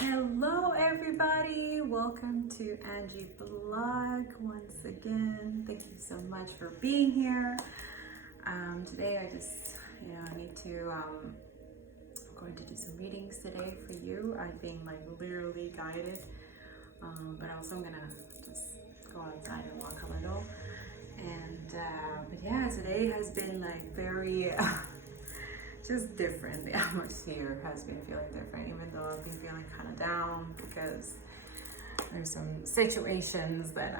Hello everybody, welcome to Angie Vlog once again. Thank you so much for being here. Today I just, need to, I'm going to do some readings today for you. I've been like literally guided, but also I'm gonna just go outside and walk a little. And, but yeah, today has been like very, just different. The atmosphere has been feeling different, even though I've been feeling kind of down because there's some situations that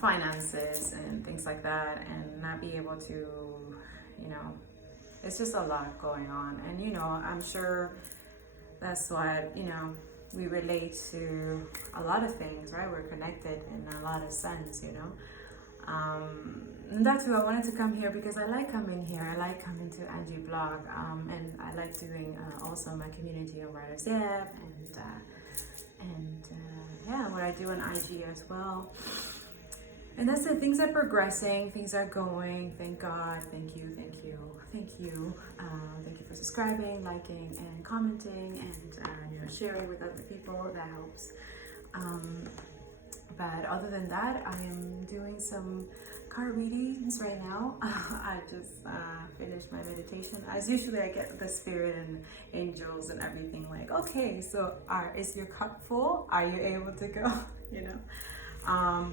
finances and things like that, and not be able to, it's just a lot going on. And, I'm sure that's what, we relate to a lot of things, right? We're connected in a lot of sense, and that's why I wanted to come here, because I like coming here. I like coming to Angie Blog, and I like doing also my community on Writers Yep, and what I do on IG as well. And that's it. Things are progressing. Things are going. Thank God. Thank you. Thank you. Thank you. Thank you for subscribing, liking, and commenting, and sharing with other people. That helps. But other than that, I am doing some card readings right now. I just finished my meditation. As usually, I get the spirit and angels and everything like, okay, so is your cup full? Are you able to go?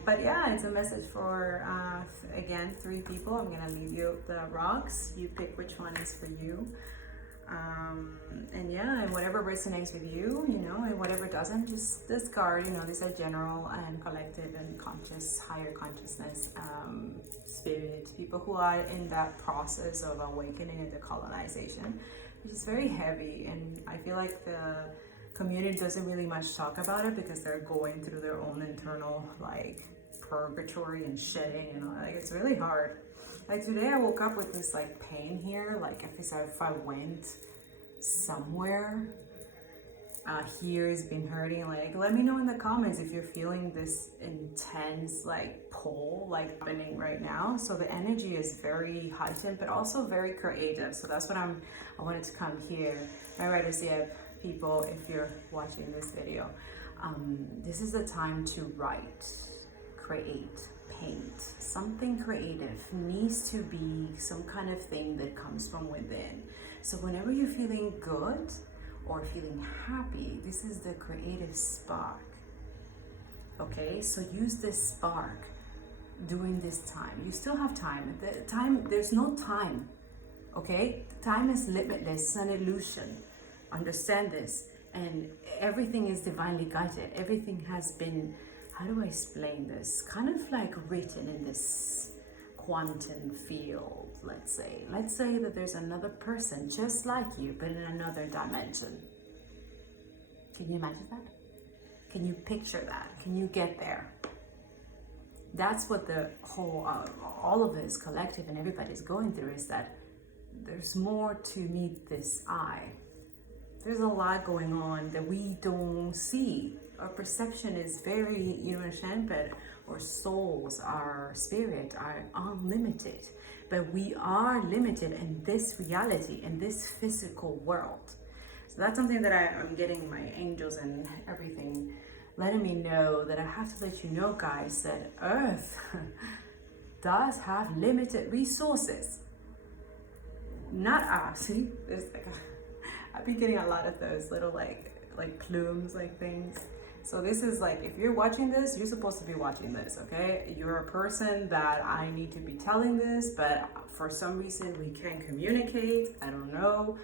But yeah, it's a message for, again, 3 people. I'm going to leave you the rocks. You pick which one is for you. And whatever resonates with you, and whatever doesn't, just discard. These are general and collective and conscious, higher consciousness, spirit, people who are in that process of awakening and decolonization, which is very heavy. And I feel like the community doesn't really much talk about it because they're going through their own internal like purgatory and shedding, it's really hard. Like today I woke up with this like pain here, like if I went somewhere, here has been hurting. Like let me know in the comments if you're feeling this intense like pull like happening right now. So the energy is very heightened but also very creative. So that's what I wanted to come here. My Writers Yep people, if you're watching this video, this is the time to write, create, paint. Something creative needs to be some kind of thing that comes from within. So whenever you're feeling good or feeling happy, this is the creative spark. Okay, so use this spark during this time. You still have time. There's no time. Okay, time is limitless. It's an illusion. Understand this. And everything is divinely guided. Everything has been, how do I explain this? Kind of like written in this quantum field, let's say. Let's say that there's another person just like you, but in another dimension. Can you imagine that? Can you picture that? Can you get there? That's what the whole, all of this collective and everybody's going through, is that there's more to meet this eye. There's a lot going on that we don't see. Our perception is very, but our souls, our spirit are unlimited. But we are limited in this reality, in this physical world. So that's something that I'm getting my angels and everything letting me know, that I have to let you know, guys, that Earth does have limited resources. Not us. See, there's like I've been getting a lot of those little like plumes, like things. So this is like, if you're watching this, you're supposed to be watching this, okay? You're a person that I need to be telling this, but for some reason we can't communicate. I don't know,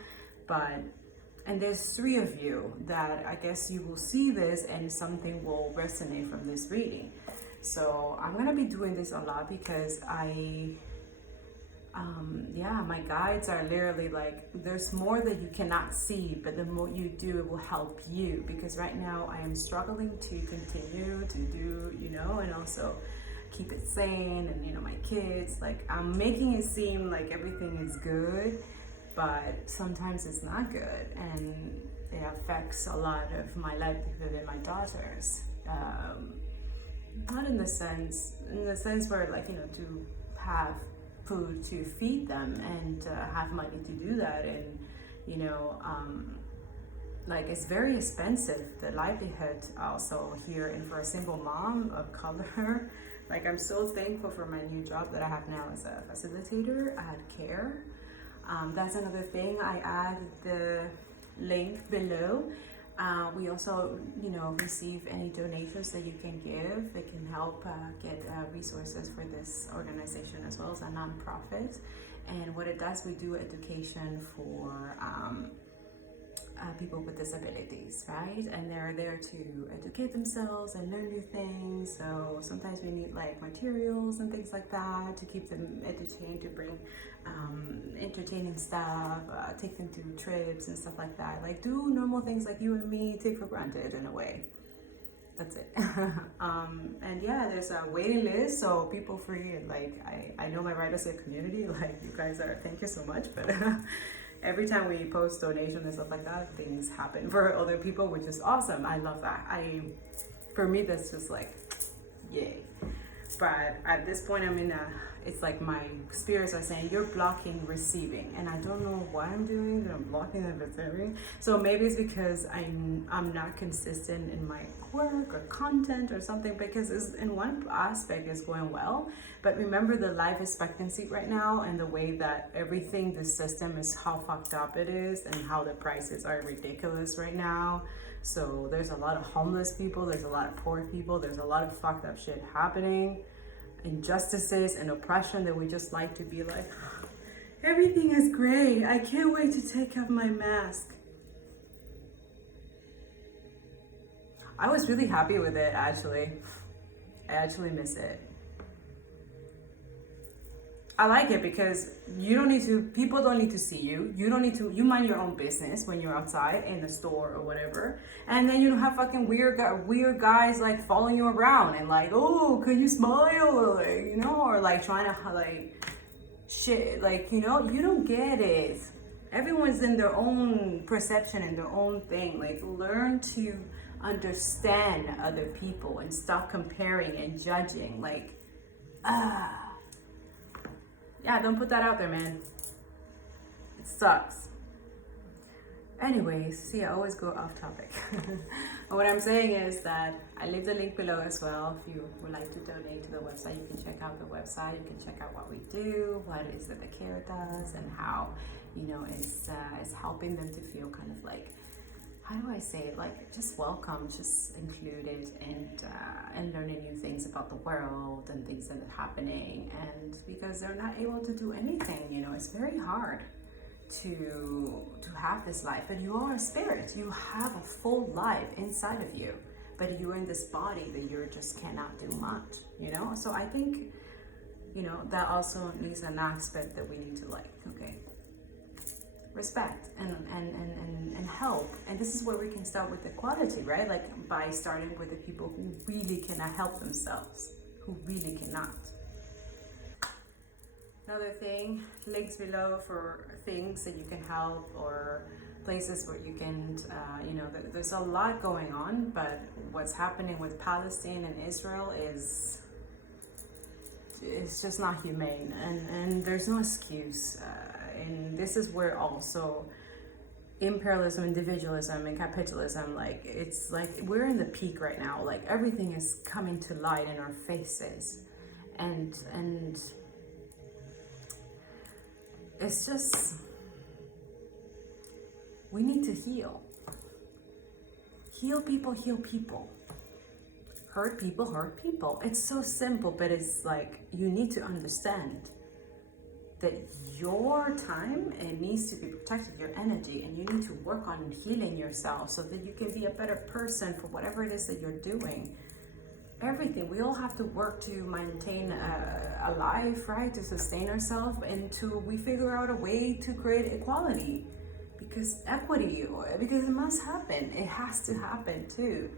and there's 3 of you that I guess you will see this and something will resonate from this reading. So I'm gonna be doing this a lot because my guides are literally like, there's more that you cannot see, but the more you do, it will help you. Because right now I am struggling to continue to do, and also keep it sane, and my kids, like I'm making it seem like everything is good, but sometimes it's not good, and it affects a lot of my livelihood and my daughters. Not in the sense where like, to have food to feed them and have money to do that, and you know, like it's very expensive, the livelihood also here. And for a single mom of color, like I'm so thankful for my new job that I have now as a facilitator at care. That's another thing. I add the link below. We also, you know, receive any donations that you can give. They can help get resources for this organization as well as a nonprofit. And what it does, we do education for people with disabilities, right? And they're there to educate themselves and learn new things. So sometimes we need like materials and things like that to keep them entertained, to bring entertaining stuff, take them to trips and stuff like that. Like do normal things like you and me take for granted in a way. That's it. And yeah, there's a waiting list, so people free. Like I know my Writers Ed community, like you guys are, thank you so much, but every time we post donations and stuff like that, things happen for other people, which is awesome. I love that. For me, that's just like, yay. But at this point, I'm in it's like my spirits are saying, you're blocking receiving. And I don't know why I'm doing that. I'm blocking and receiving. So maybe it's because I'm not consistent in my work or content or something, because it's, in one aspect it's going well. But remember the life expectancy right now and the way that everything, the system is, how fucked up it is and how the prices are ridiculous right now. So there's a lot of homeless people, there's a lot of poor people, there's a lot of fucked up shit happening, injustices and oppression that we just like to be like, everything is great, I can't wait to take off my mask. I was really happy with it, actually. I actually miss it. I like it because you don't need to, people don't need to see you. You don't need to, you mind your own business when you're outside in the store or whatever. And then you don't have fucking weird guys like following you around and like, oh, can you smile? Or like, you know, or like trying to like shit, like, you know, you don't get it. Everyone's in their own perception and their own thing. Like learn to understand other people and stop comparing and judging. Like, yeah, don't put that out there, man. It sucks. Anyways, see, I always go off topic. What I'm saying is that I leave the link below as well. If you would like to donate to the website, you can check out the website. You can check out what we do, what it is that the care does, and how, you know, it's helping them to feel kind of like, how do I say it? Like just welcome, just included, and learning new things about the world and things that are happening. And because they're not able to do anything, you know, it's very hard to have this life. But you are a spirit. You have a full life inside of you. But you're in this body that you just cannot do much, you know? So I think, you know, that also needs an aspect that we need to like, okay, respect and help. And this is where we can start with equality, right? Like by starting with the people who really cannot help themselves, who really cannot. Another thing, links below for things that you can help or places where you can, you know, there's a lot going on, but what's happening with Palestine and Israel is, it's just not humane, and there's no excuse. And this is where also imperialism, individualism, and capitalism, like it's like we're in the peak right now. Like everything is coming to light in our faces, and it's just, we need to heal. Heal people, heal people. Hurt people, hurt people. It's so simple, but it's like you need to understand that your time, it needs to be protected, your energy, and you need to work on healing yourself so that you can be a better person for whatever it is that you're doing. Everything, we all have to work to maintain a life, right? To sustain ourselves, and we figure out a way to create equality, because equity, because it must happen. It has to happen too.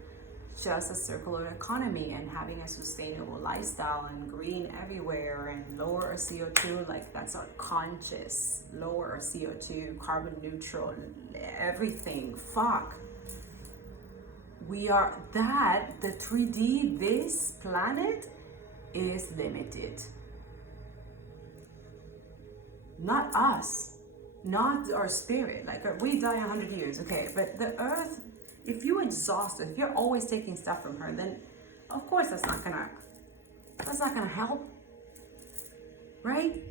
Just a circular economy and having a sustainable lifestyle and green everywhere and lower our CO2, like that's our conscious, lower our CO2, carbon neutral, everything. Fuck. We are that, the 3D, this planet is limited. Not us. not our spirit. Like we die 100 years, okay, but the earth, if you exhaust it, if you're always taking stuff from her, then of course that's not gonna help, right?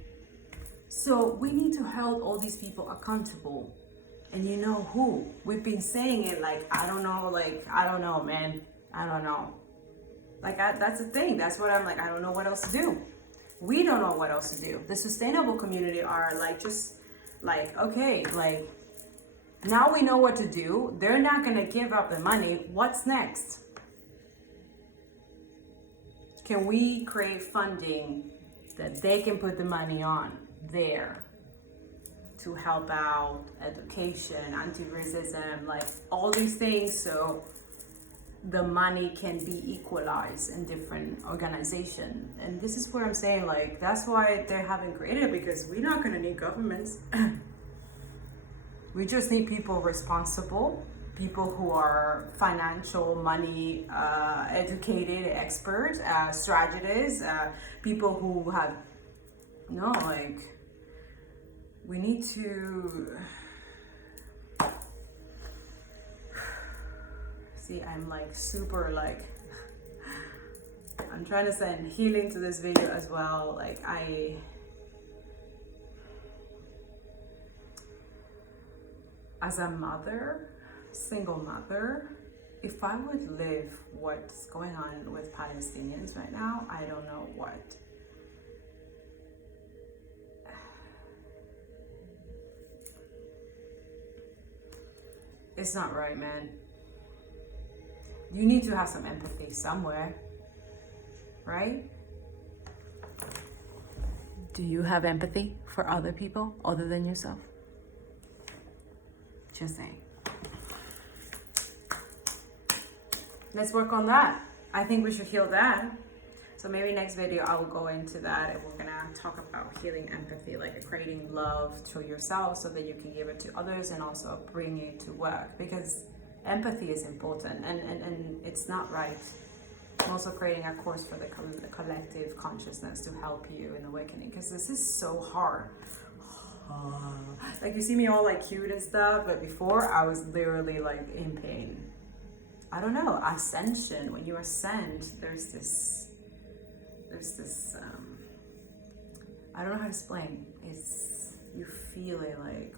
So we need to hold all these people accountable. And you know who? We've been saying it like, I don't know, man. I don't know. Like, that's the thing. That's what I'm like, I don't know what else to do. We don't know what else to do. The sustainable community are like, just like, okay, like, now we know what to do. They're not going to give up the money. What's next? Can we create funding that they can put the money on there to help out education, anti-racism, like all these things, so the money can be equalized in different organizations? And this is what I'm saying, like, that's why they haven't created it, because we're not going to need governments. We just need people responsible, people who are financial, money, educated, experts, strategists, people who have, like, we need to see, I'm like super like, I'm trying to send healing to this video as well. Like as a mother, single mother, if I would live what's going on with Palestinians right now, I don't know what. It's not right, man. You need to have some empathy somewhere, right? Do you have empathy for other people other than yourself? Just saying. Let's work on that. I think we should heal that. So maybe next video I will go into that, and we're gonna talk about healing empathy, like creating love to yourself so that you can give it to others, and also bring it to work, because empathy is important, and it's not right. I'm also creating a course for the collective consciousness to help you in awakening, because this is so hard. Like, you see me all like cute and stuff, but before I was literally like in pain. I don't know, ascension, when you ascend, there's this I don't know how to explain. It's, you feel it, like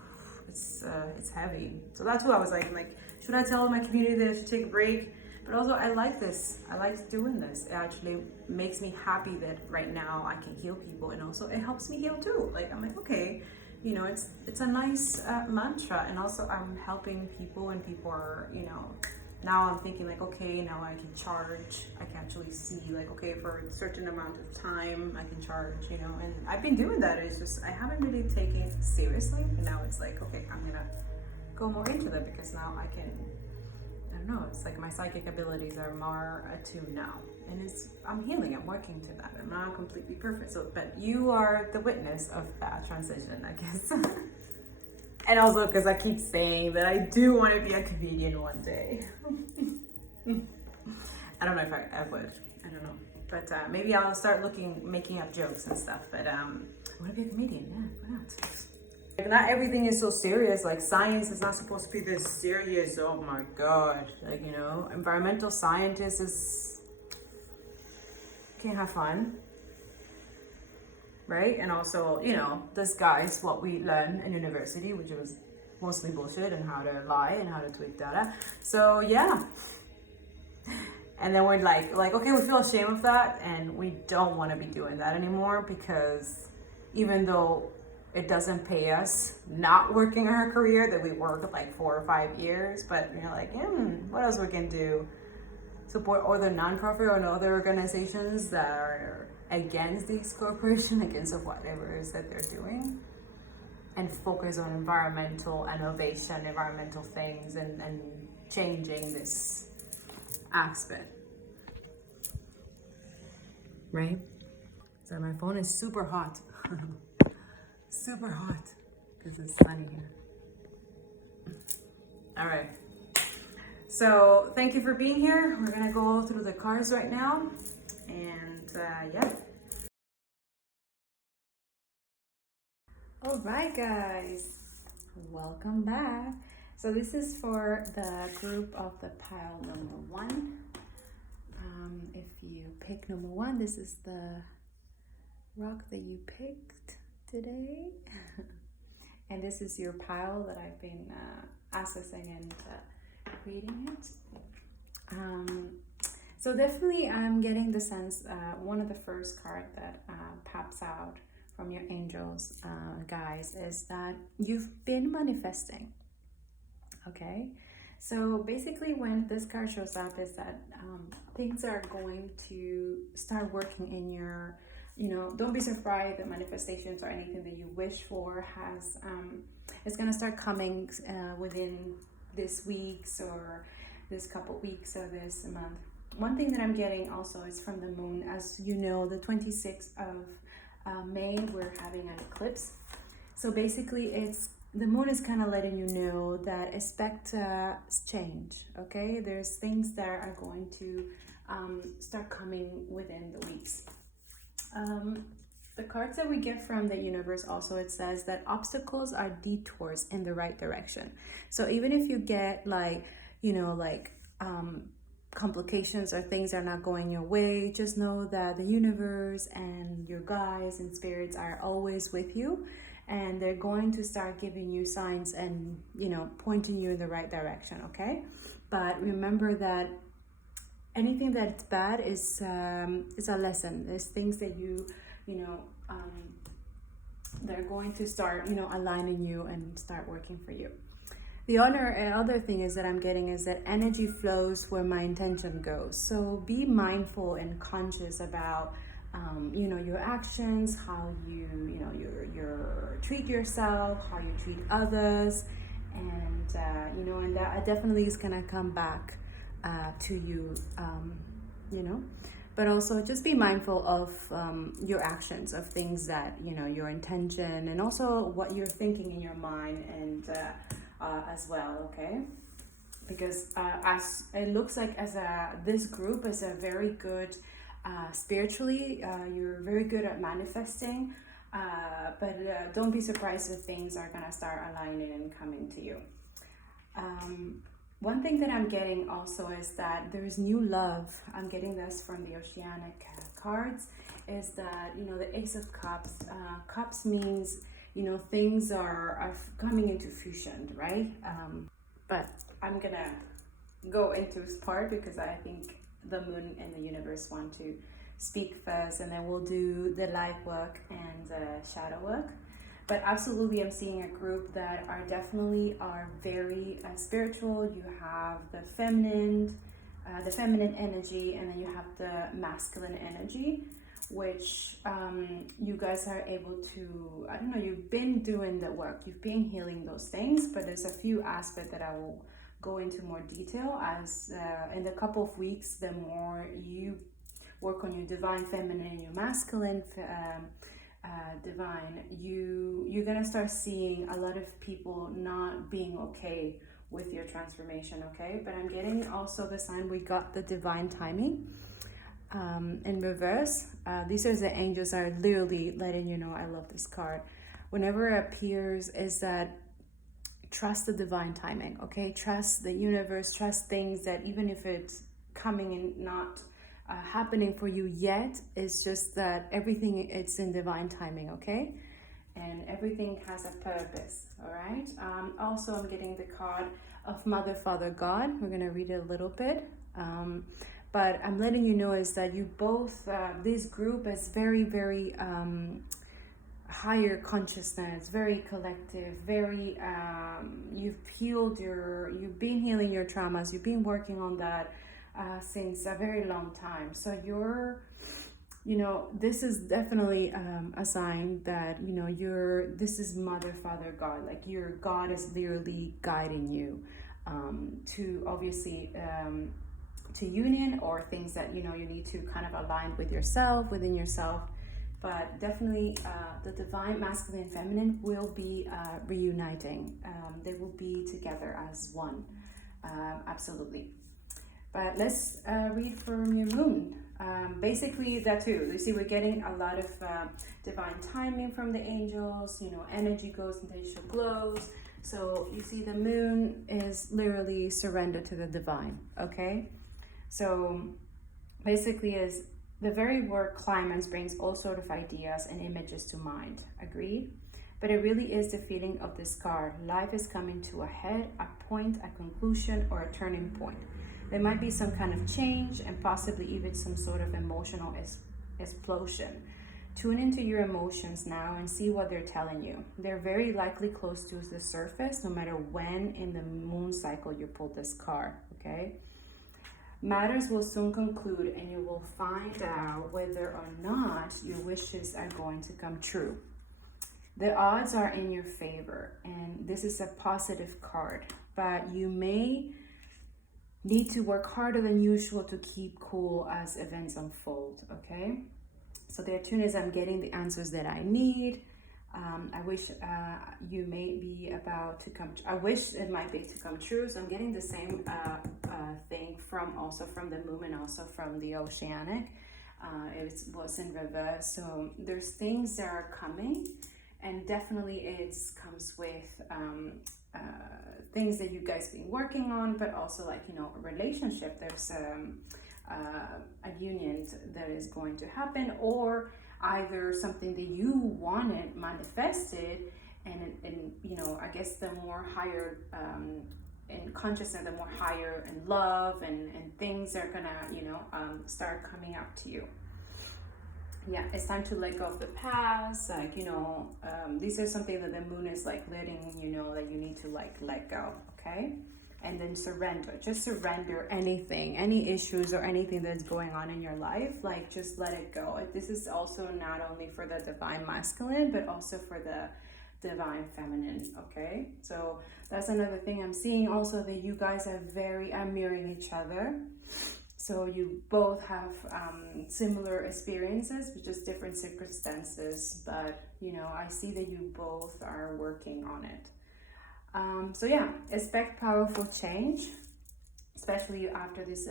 it's heavy. So that's who I was like, should I tell my community that I should take a break? But also, I like this. I like doing this. It actually makes me happy that right now I can heal people, and also it helps me heal too. Like, I'm like, okay, it's a nice mantra, and also I'm helping people, and people are, now I'm thinking like, okay, now I can charge. I can actually see like, okay, for a certain amount of time I can charge, and I've been doing that. It's just, I haven't really taken it seriously. And now it's like, okay, I'm gonna go more into that, because now I can, I don't know, it's like my psychic abilities are more attuned now. And I'm healing, I'm working to that. I'm not completely perfect. So, but you are the witness of that transition, I guess. And also because I keep saying that I do want to be a comedian one day. I don't know if I would. I don't know. But maybe I'll start making up jokes and stuff. But I want to be a comedian. Yeah, why not? Like, not everything is so serious. Like, science is not supposed to be this serious. Oh my God. Like, environmental scientists can have fun. Right? And also, disguise what we learn in university, which was mostly bullshit, and how to lie and how to tweak data. So yeah. And then we're like, okay, we feel ashamed of that, and we don't want to be doing that anymore, because even though it doesn't pay us not working our career, that we work like 4 or 5 years, but you're like, what else we can do? Support other nonprofit or other organizations that are against these corporations, against whatever it is that they're doing, and focus on environmental innovation, environmental things, and changing this aspect, right? So my phone is super hot. Super hot, because it's sunny here. All right, so thank you for being here. We're gonna go through the cards right now, and yeah. All right, guys. welcome back. So this is for the group of the pile number 1. If you pick number 1, this is the rock that you picked today. And this is your pile that I've been accessing and reading it. So definitely I'm getting the sense, one of the first cards that pops out from your angels, guys, is that you've been manifesting. Okay, so basically when this card shows up is that things are going to start working in your, don't be surprised that manifestations or anything that you wish for has it's going to start coming within this week's or this couple weeks or this month. One thing that I'm getting also is from the moon. As you know, the 26th of May, we're having an eclipse. So basically the moon is kind of letting you know that expect change, okay? There's things that are going to start coming within the weeks. The cards that we get from the universe also, it says that obstacles are detours in the right direction. So even if you get complications or things are not going your way, just know that the universe and your guides and spirits are always with you, and they're going to start giving you signs and pointing you in the right direction, okay? But remember that anything that's bad is a lesson. There's things that they're going to start aligning you and start working for you. The other thing is that I'm getting is that energy flows where my intention goes. So be mindful and conscious about your actions, how you treat yourself, how you treat others, and and that definitely is gonna come back to you, But also just be mindful of your actions, of things that your intention, and also what you're thinking in your mind, and as well, okay? Because as it looks like, this group is a very good spiritually, you're very good at manifesting, but don't be surprised if things are gonna start aligning and coming to you. One thing that I'm getting also is that there's new love. I'm getting this from the Oceanic cards, is that the Ace of Cups. Cups means things are coming into fusion, right? But I'm gonna go into this part because I think the moon and the universe want to speak first, and then we'll do the light work and shadow work. But absolutely, I'm seeing a group that are very spiritual. You have the feminine energy, and then you have the masculine energy, which you guys are able to, you've been doing the work, you've been healing those things, but there's a few aspects that I will go into more detail as in a couple of weeks. The more you work on your divine feminine and your masculine divine, you're gonna start seeing a lot of people not being okay with your transformation, okay? But I'm getting also the sign we got the divine timing in reverse. These are the angels are literally letting you know. I love this card. Whenever it appears, is that trust the divine timing, okay? Trust the universe, trust things that even if it's coming and not happening for you yet, it's just that everything, it's in divine timing, okay? And everything has a purpose, all right? Also, I'm getting the card of Mother, Father, God. We're gonna read it a little bit. But I'm letting you know is that you both, this group is very, very higher consciousness, very collective, very, you've been healing your traumas, you've been working on that since a very long time. So this is definitely a sign that, this is Mother, Father, God. Like your God is literally guiding you to obviously to union or things that, you need to kind of align with yourself, within yourself. But definitely the divine masculine and feminine will be reuniting. They will be together as one. Absolutely. But let's read from your moon. Basically that too, you see we're getting a lot of divine timing from the angels, you know, energy goes into initial glows. So you see the moon is literally surrender to the divine, okay? So basically is the very word climax brings all sort of ideas and images to mind, agreed? But it really is the feeling of this card. Life is coming to a head, a point, a conclusion, or a turning point. There might be some kind of change and possibly even some sort of emotional explosion. Tune into your emotions now and see what they're telling you. They're very likely close to the surface, no matter when in the moon cycle you pull this card, okay? Matters will soon conclude and you will find out whether or not your wishes are going to come true. The odds are in your favor, and this is a positive card, but you may need to work harder than usual to keep cool as events unfold, okay? So the tune is I'm getting the answers that I need. I wish you may be about to come, I wish it might be to come true. So I'm getting the same thing from also from the moon and also from the oceanic. It was in reverse. So there's things that are coming, and definitely it comes with things that you guys been working on, but also like, you know, a relationship. There's a union that is going to happen, or either something that you wanted manifested, and you know, I guess the more higher in consciousness, the more higher in love and things are gonna, you know, start coming up to you. Yeah, it's time to let go of the past. Like, you know, these are something that the moon is like letting you know that you need to like let go, okay? And then surrender. Just surrender anything, any issues or anything that's going on in your life. Like, just let it go. This is also not only for the divine masculine, but also for the divine feminine, okay? So that's another thing I'm seeing also, that you guys are mirroring each other. So you both have similar experiences, but just different circumstances. But, you know, I see that you both are working on it. So yeah, expect powerful change, especially after this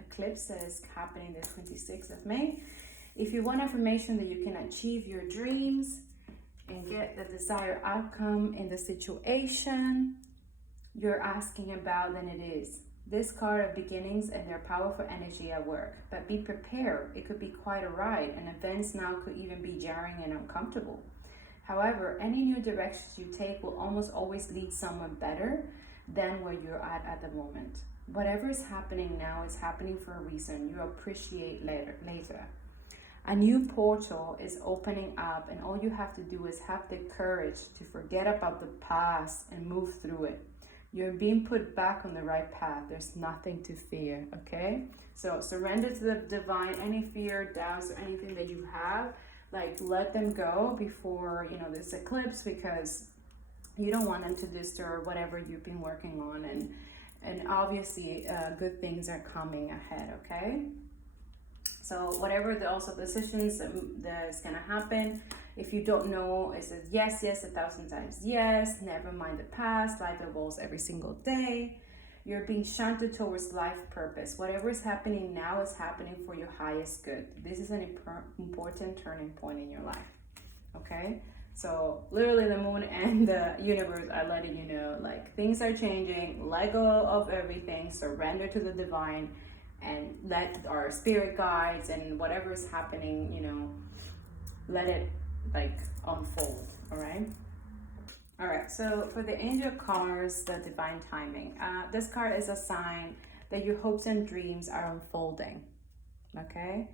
eclipse that is happening the 26th of May. If you want affirmation that you can achieve your dreams and get the desired outcome in the situation you're asking about, then it is this card of beginnings and their powerful energy at work. But be prepared. It could be quite a ride, and events now could even be jarring and uncomfortable. However, any new directions you take will almost always lead somewhere better than where you're at the moment. Whatever is happening now is happening for a reason. You appreciate later. A new portal is opening up, and all you have to do is have the courage to forget about the past and move through it. You're being put back on the right path. There's nothing to fear, okay? So surrender to the divine. Any fear, doubts, or anything that you have, like, let them go before, you know, this eclipse, because you don't want them to disturb whatever you've been working on, and obviously good things are coming ahead, okay? So whatever the also decisions that is gonna happen, if you don't know, it says yes, 1,000 times yes. Never mind the past. Life evolves every single day. You're being shunted towards life purpose. Whatever is happening now is happening for your highest good. This is an important turning point in your life, okay? So literally the moon and the universe are letting you know, like, things are changing. Let go of everything. Surrender to the divine, and let our spirit guides and whatever is happening, you know, let it like unfold. All right, so for the angel cards, the divine timing, this card is a sign that your hopes and dreams are unfolding, okay?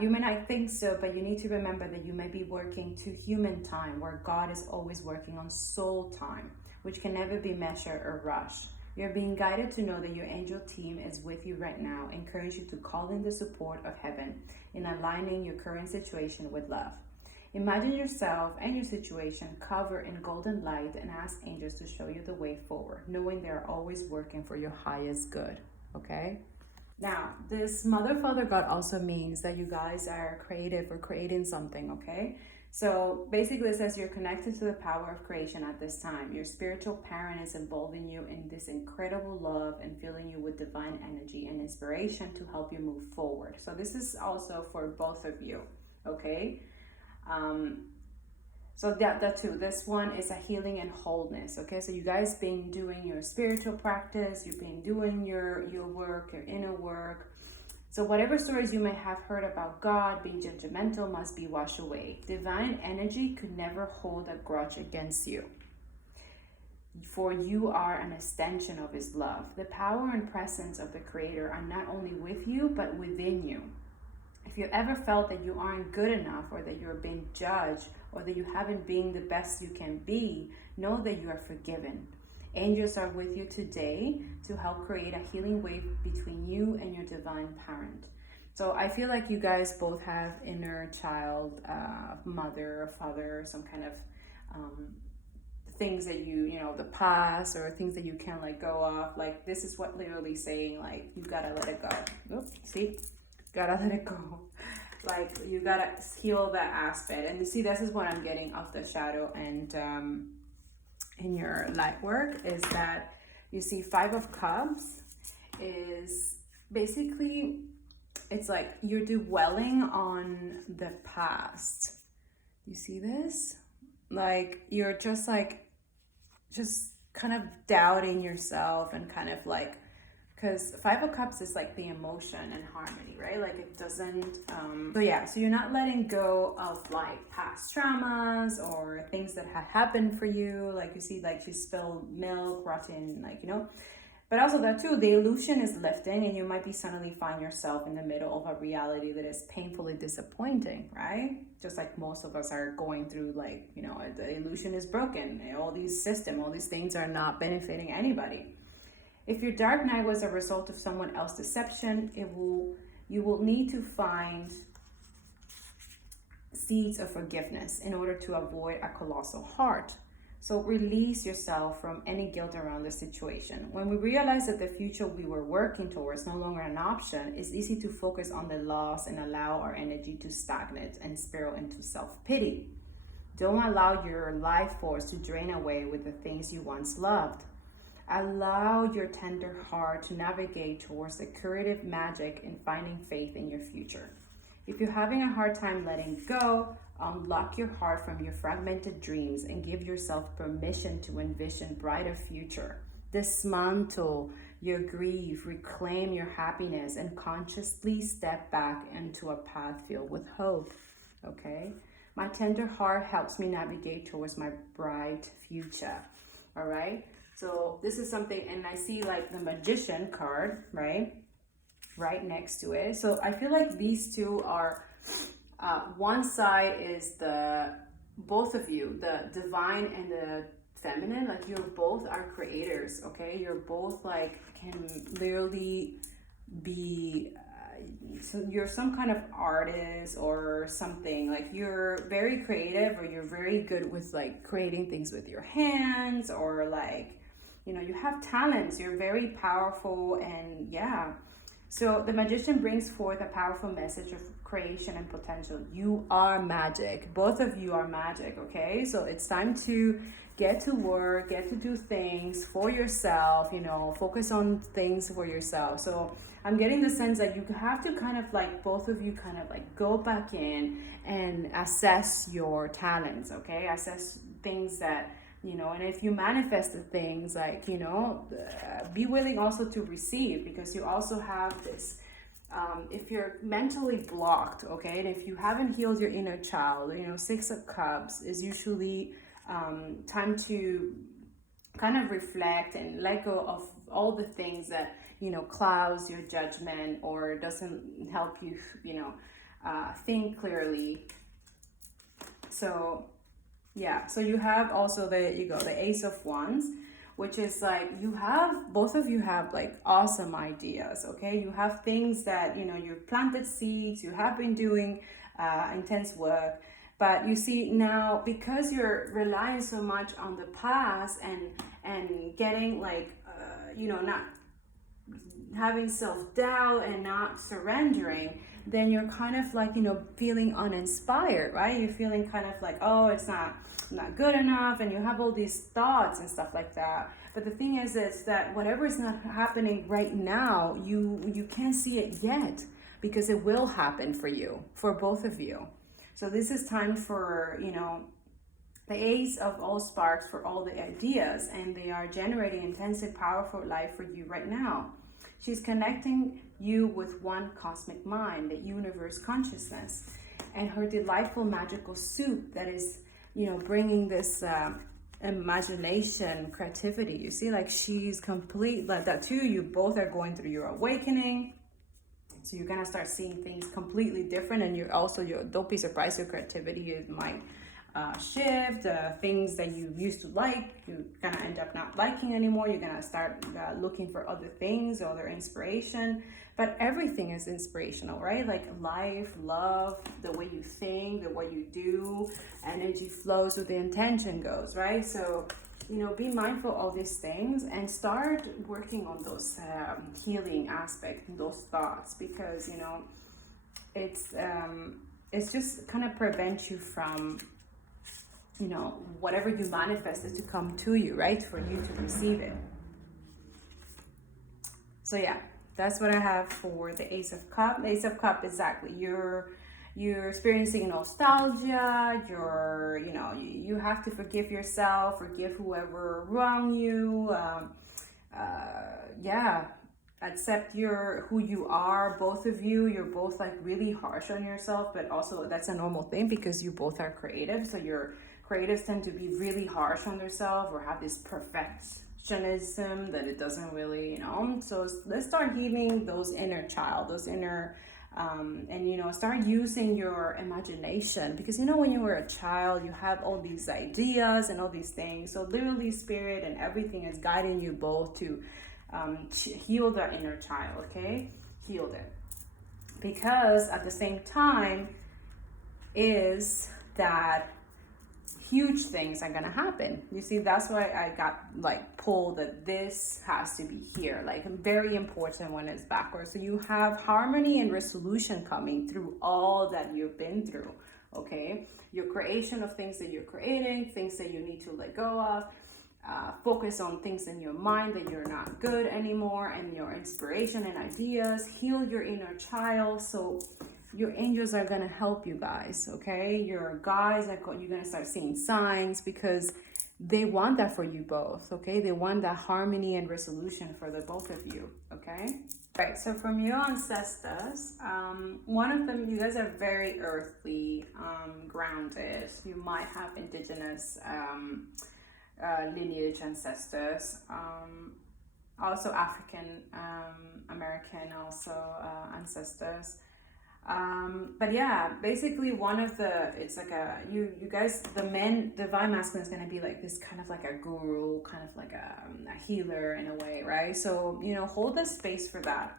You may not think so, but you need to remember that you may be working to human time, where God is always working on soul time, which can never be measured or rushed. You're being guided to know that your angel team is with you right now. Encourage you to call in the support of heaven in aligning your current situation with love. Imagine yourself and your situation covered in golden light and ask angels to show you the way forward, knowing they're always working for your highest good, okay? Now, this Mother, Father, God also means that you guys are creative or creating something, okay? So basically it says you're connected to the power of creation at this time. Your spiritual parent is involving you in this incredible love and filling you with divine energy and inspiration to help you move forward. So this is also for both of you, okay? So that too, this one is a healing and wholeness, okay? So you guys been doing your spiritual practice, you've been doing your work, your inner work. So whatever stories you may have heard about God being judgmental must be washed away. Divine energy could never hold a grudge against you, for you are an extension of his love. The power and presence of the Creator are not only with you, but within you. If you ever felt that you aren't good enough, or that you're being judged, or that you haven't been the best you can be, know that you are forgiven. Angels are with you today to help create a healing wave between you and your divine parent. So I feel like you guys both have inner child, mother or father, some kind of things that you know, the past, or things that you can't let go of. Like this is what literally saying, like, you gotta let it go. Oops, see? Gotta let it go. Like you gotta heal that aspect. And you see, this is what I'm getting off the shadow and in your light work, is that you see 5 of Cups is basically, it's like you're dwelling on the past. You see this? Like you're just kind of doubting yourself, and kind of like, because 5 of Cups is like the emotion and harmony, right? Like it doesn't, so you're not letting go of like past traumas or things that have happened for you. Like you see, like she spilled milk, rotten, like, you know. But also that too, the illusion is lifting, and you might be suddenly find yourself in the middle of a reality that is painfully disappointing, right? Just like most of us are going through, like, you know, the illusion is broken. All these systems, all these things are not benefiting anybody. If your dark night was a result of someone else's deception, you will need to find seeds of forgiveness in order to avoid a colossal heart. So release yourself from any guilt around the situation. When we realize that the future we were working towards no longer an option, it's easy to focus on the loss and allow our energy to stagnate and spiral into self-pity. Don't allow your life force to drain away with the things you once loved. Allow your tender heart to navigate towards the curative magic in finding faith in your future. If you're having a hard time letting go, unlock your heart from your fragmented dreams and give yourself permission to envision a brighter future. Dismantle your grief, reclaim your happiness, and consciously step back into a path filled with hope. Okay? My tender heart helps me navigate towards my bright future. All right? So this is something, and I see like the Magician card, right next to it. So I feel like these two are, one side is both of you, the divine and the feminine, like you're both are creators, okay? You're both like, can literally be, so you're some kind of artist or something, like you're very creative, or you're very good with like creating things with your hands, or like, you know, you have talents, you're very powerful, and yeah. So the Magician brings forth a powerful message of creation and potential. You are magic. Both of you are magic, okay? So it's time to get to work, get to do things for yourself, you know, focus on things for yourself. So I'm getting the sense that you have to kind of like, both of you kind of like go back in and assess your talents, okay? Assess things that, you know, and if you manifest the things, like, you know, be willing also to receive, because you also have this, if you're mentally blocked, okay, and if you haven't healed your inner child, you know, 6 of Cups is usually time to kind of reflect and let go of all the things that, you know, clouds your judgment or doesn't help you, you know, think clearly. So yeah, so you have also the Ace of Wands, which is like, you have, both of you have like awesome ideas, okay? You have things that, you know, you've planted seeds, you have been doing intense work, but you see now, because you're relying so much on the past and getting like, you know, not having self-doubt and not surrendering, then you're kind of like, you know, feeling uninspired, right? You're feeling kind of like, oh, it's not good enough, and you have all these thoughts and stuff like that. But the thing is that whatever is not happening right now, you can't see it yet, because it will happen for you, for both of you. So this is time for, you know, the Ace of all sparks for all the ideas, and they are generating intensive, powerful life for you right now. She's connecting you with one cosmic mind, the universe consciousness, and her delightful magical soup that is, you know, bringing this imagination, creativity. You see, like, she's complete like that too. You both are going through your awakening. So you're gonna start seeing things completely different, and don't be surprised, your creativity might shift. Things that you used to like, you're gonna end up not liking anymore. You're gonna start looking for other things, other inspiration. But everything is inspirational, right? Like life, love, the way you think, the way you do, energy flows with the intention goes, right? So, you know, be mindful of all these things and start working on those healing aspects, those thoughts, because, you know, it's just kind of prevent you from, you know, whatever you manifested to come to you, right? For you to receive it. So yeah, that's what I have for the Ace of Cups. The Ace of Cups, exactly. You're experiencing nostalgia. You know, you have to forgive yourself, forgive whoever wronged you. Yeah, accept who you are. Both of you, you're both like really harsh on yourself, but also that's a normal thing because you both are creative. So your creatives tend to be really harsh on themselves or have this perfectionism that it doesn't really, you know. So let's start healing those inner child, those inner and, you know, start using your imagination, because, you know, when you were a child, you have all these ideas and all these things. So literally spirit and everything is guiding you both to heal the inner child. Okay, heal them, because at the same time is that huge things are gonna happen. You see, that's why I got like pulled that this has to be here, like very important when it's backwards. So you have harmony and resolution coming through all that you've been through. Okay, your creation of things that you're creating, things that you need to let go of. Focus on things in your mind that you're not good anymore, and your inspiration and ideas. Heal your inner child. So your angels are going to help you guys, okay? Your guides, you're going to start seeing signs, because they want that for you both, okay? They want that harmony and resolution for the both of you, okay? Right, so from your ancestors, one of them, you guys are very earthly, grounded. You might have indigenous lineage ancestors, also African American also ancestors. But yeah, basically it's like you guys, the men, divine masculine is going to be like this kind of like a guru, kind of like a healer in a way, right? So, you know, hold the space for that.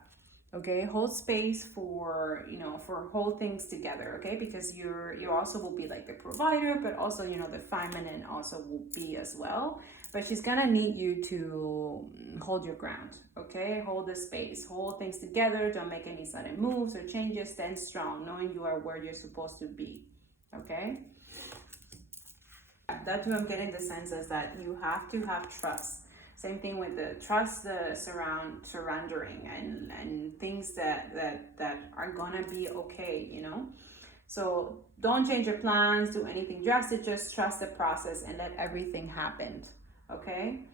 Okay, hold space for, you know, for hold things together, okay? Because you also will be like the provider, but also, you know, the feminine also will be as well. But she's gonna need you to hold your ground, okay? Hold the space, hold things together. Don't make any sudden moves or changes. Stand strong, knowing you are where you're supposed to be, okay? That's what I'm getting the sense is that you have to have trust. Same thing with the trust, the surrendering, and things that are gonna be okay, you know. So don't change your plans, do anything drastic. Just trust the process and let everything happen. Okay,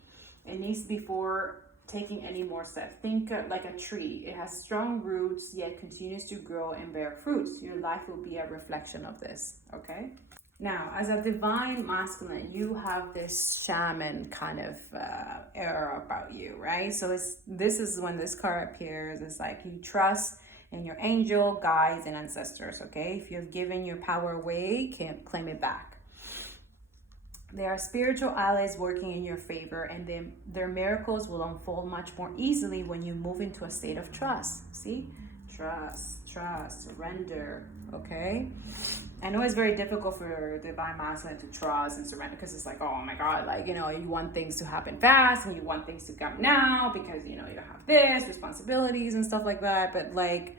it needs before taking any more steps. Think like a tree. It has strong roots, yet continues to grow and bear fruits. Your life will be a reflection of this. Okay. Now, as a divine masculine, you have this shaman kind of era about you, right? So this is when this card appears. It's like you trust in your angel, guides, and ancestors, okay? If you've given your power away, can't claim it back. There are spiritual allies working in your favor, and their miracles will unfold much more easily when you move into a state of trust. See? Trust, surrender, okay? I know it's very difficult for divine masculine to trust and surrender, because it's like, oh my God, like, you know, you want things to happen fast and you want things to come now because, you know, you have this responsibilities and stuff like that. But like,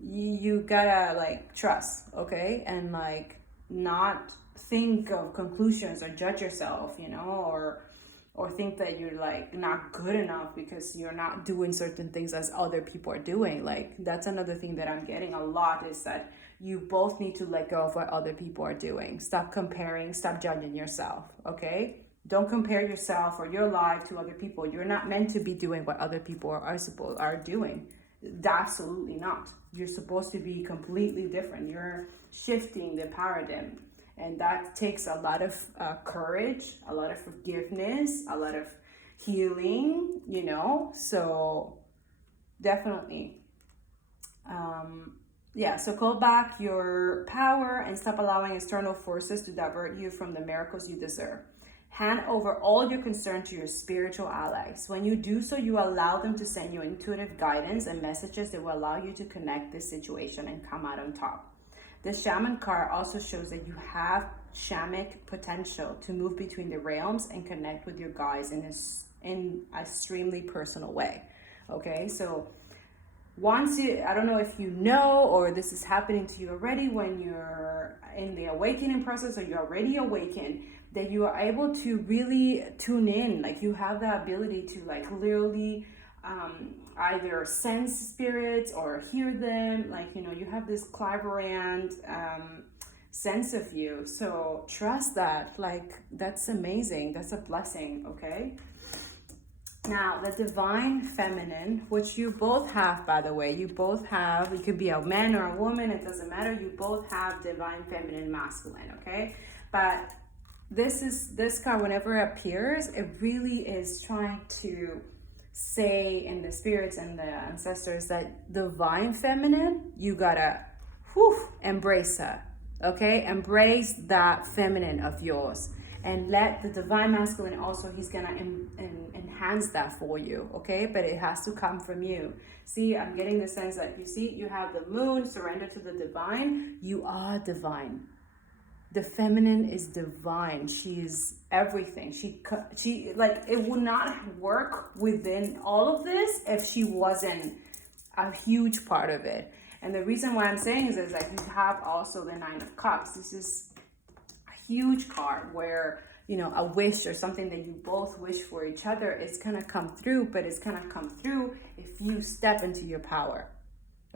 you gotta like trust, okay? And like not think of conclusions or judge yourself, you know, or think that you're like not good enough because you're not doing certain things as other people are doing. Like that's another thing that I'm getting a lot, is that you both need to let go of what other people are doing. Stop comparing, stop judging yourself, okay? Don't compare yourself or your life to other people. You're not meant to be doing what other people are doing. Absolutely not. You're supposed to be completely different. You're shifting the paradigm. And that takes a lot of courage, a lot of forgiveness, a lot of healing, you know? So definitely. Yeah, so call back your power and stop allowing external forces to divert you from the miracles you deserve. Hand over all your concern to your spiritual allies. When you do so, you allow them to send you intuitive guidance and messages that will allow you to connect this situation and come out on top. The shaman card also shows that you have shamanic potential to move between the realms and connect with your guides in an extremely personal way. Okay, so once you, I don't know if you know, or this is happening to you already when you're in the awakening process, or you're already awakened, that you are able to really tune in. Like you have the ability to like literally either sense spirits or hear them. Like, you know, you have this clairvoyant sense of you. So trust that. Like, that's amazing. That's a blessing, okay? Now, the divine feminine, which you both have, by the way, you both have, you could be a man or a woman, it doesn't matter. You both have divine feminine masculine, okay? But this card, whenever it appears, it really is trying to say in the spirits and the ancestors that divine feminine, you gotta embrace her, okay? Embrace that feminine of yours, and let the divine masculine also, he's gonna enhance that for you, okay? But it has to come from you. See, I'm getting the sense that, you see, you have the moon, surrender to the divine. You are divine. The feminine is divine. She is everything. She like, it would not work within all of this if she wasn't a huge part of it. And the reason why I'm saying is like, you have also the Nine of Cups. This is a huge card where, you know, a wish or something that you both wish for each other is gonna come through, but it's gonna come through if you step into your power,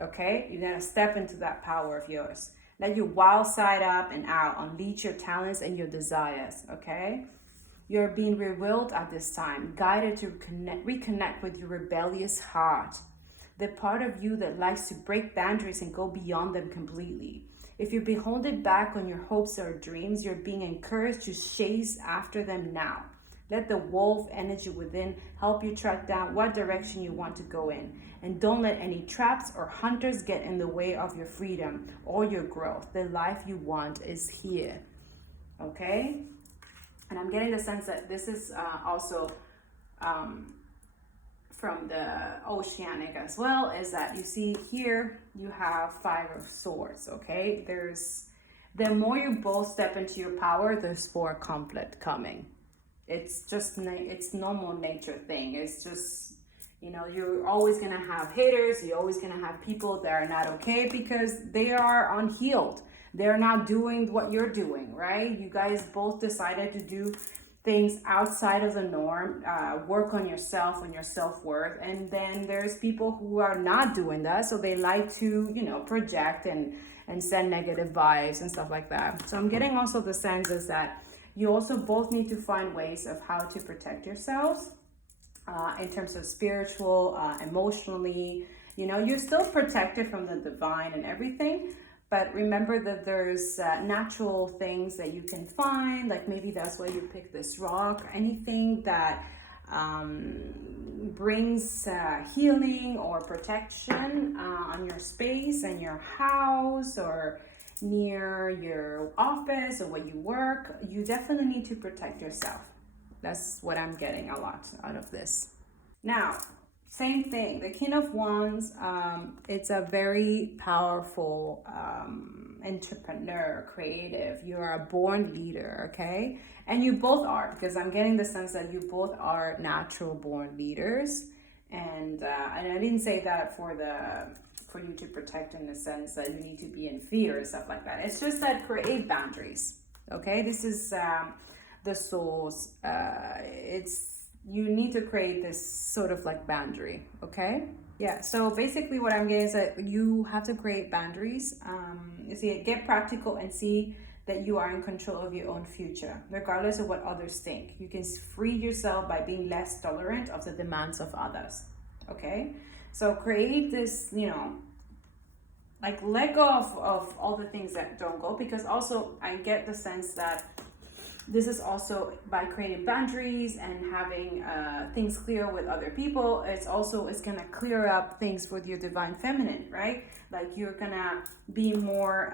okay? You're gonna step into that power of yours. Let your wild side up and out. Unleash your talents and your desires, okay? You're being revealed at this time, guided to reconnect with your rebellious heart, the part of you that likes to break boundaries and go beyond them completely. If you're being holding back on your hopes or dreams, you're being encouraged to chase after them now. Let the wolf energy within help you track down what direction you want to go in. And don't let any traps or hunters get in the way of your freedom or your growth. The life you want is here. Okay? And I'm getting the sense that this is also from the oceanic as well, is that you see here you have Five of Swords, okay? The more you both step into your power, there's more conflict coming. It's just, it's normal nature thing. It's just, you know, you're always gonna have haters. You're always gonna have people that are not okay because they are unhealed. They're not doing what you're doing, right? You guys both decided to do things outside of the norm, work on yourself, on your self-worth. And then there's people who are not doing that. So they like to, you know, project and send negative vibes and stuff like that. So I'm getting also the sense is that you also both need to find ways of how to protect yourselves in terms of spiritual, emotionally. You know, you're still protected from the divine and everything, but remember that there's natural things that you can find, like maybe that's why you pick this rock, anything that brings healing or protection on your space and your house or near your office or where you work. You definitely need to protect yourself. That's what I'm getting a lot out of this. Now, same thing, the King of Wands, it's a very powerful entrepreneur, creative. You're a born leader, okay? And you both are, because I'm getting the sense that you both are natural born leaders. And I didn't say that for you to protect in the sense that you need to be in fear or stuff like that. It's just that create boundaries, okay? This is the soul's, you need to create this sort of like boundary, okay? Yeah, so basically what I'm getting is that you have to create boundaries. You see, get practical and see that you are in control of your own future, regardless of what others think. You can free yourself by being less tolerant of the demands of others, okay? So create this, you know, like let go of all the things that don't go, because also I get the sense that this is also by creating boundaries and having things clear with other people. It's gonna clear up things with your divine feminine, right? Like you're gonna be more,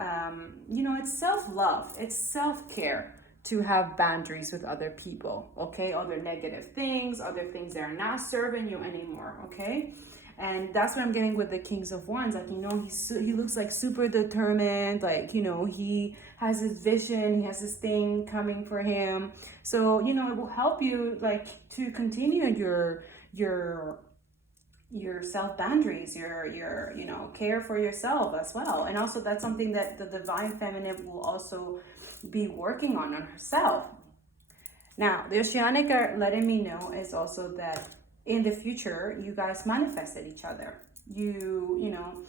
you know, it's self-love, it's self-care to have boundaries with other people, okay? Other negative things, other things that are not serving you anymore, okay? And that's what I'm getting with the Kings of Wands. Like, you know, he looks like super determined. Like, you know, he has his vision. He has this thing coming for him. So, you know, it will help you like to continue your self boundaries, your you know, care for yourself as well. And also that's something that the divine feminine will also be working on herself. Now, the Oceanic are letting me know is also that in the future, you guys manifested each other. You know,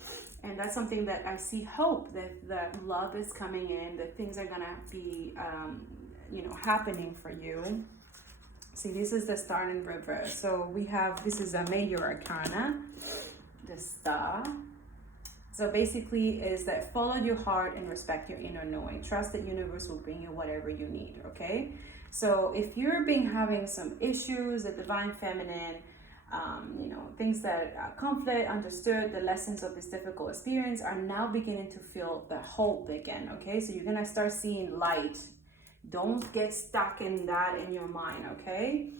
and that's something that I see hope that love is coming in, that things are gonna be, you know, happening for you. See, this is the Star in reverse. So we have, this is a major arcana, the Star. So basically is that follow your heart and respect your inner knowing. Trust that universe will bring you whatever you need, okay? So if you're having some issues, the divine feminine, you know, things that conflict, understood, the lessons of this difficult experience are now beginning to feel the hope again, okay? So you're gonna start seeing light. Don't get stuck in that in your mind, okay?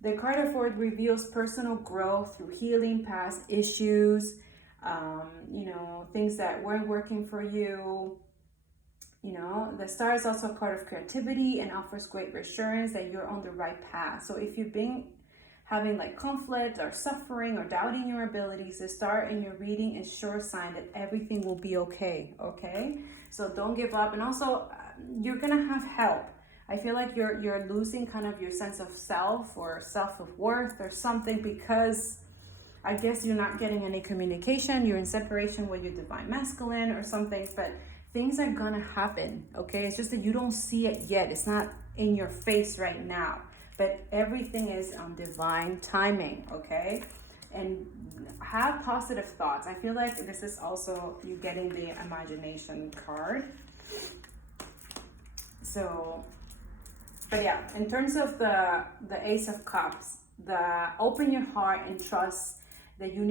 The card of Forward reveals personal growth through healing past issues, you know, things that weren't working for you. You know, the Star is also a card of creativity and offers great reassurance that you're on the right path. So if you've been having like conflict or suffering or doubting your abilities, the Star in your reading is sure sign that everything will be okay, okay? So don't give up. And also, you're gonna have help. I feel like you're losing kind of your sense of self or self-worth or something, because I guess you're not getting any communication. You're in separation with your divine masculine or something, but things are gonna happen, okay? It's just that you don't see it yet. It's not in your face right now, but everything is on divine timing, okay? And have positive thoughts. I feel like this is also you getting the imagination card. So, but yeah, in terms of the Ace of Cups, open your heart and trust that you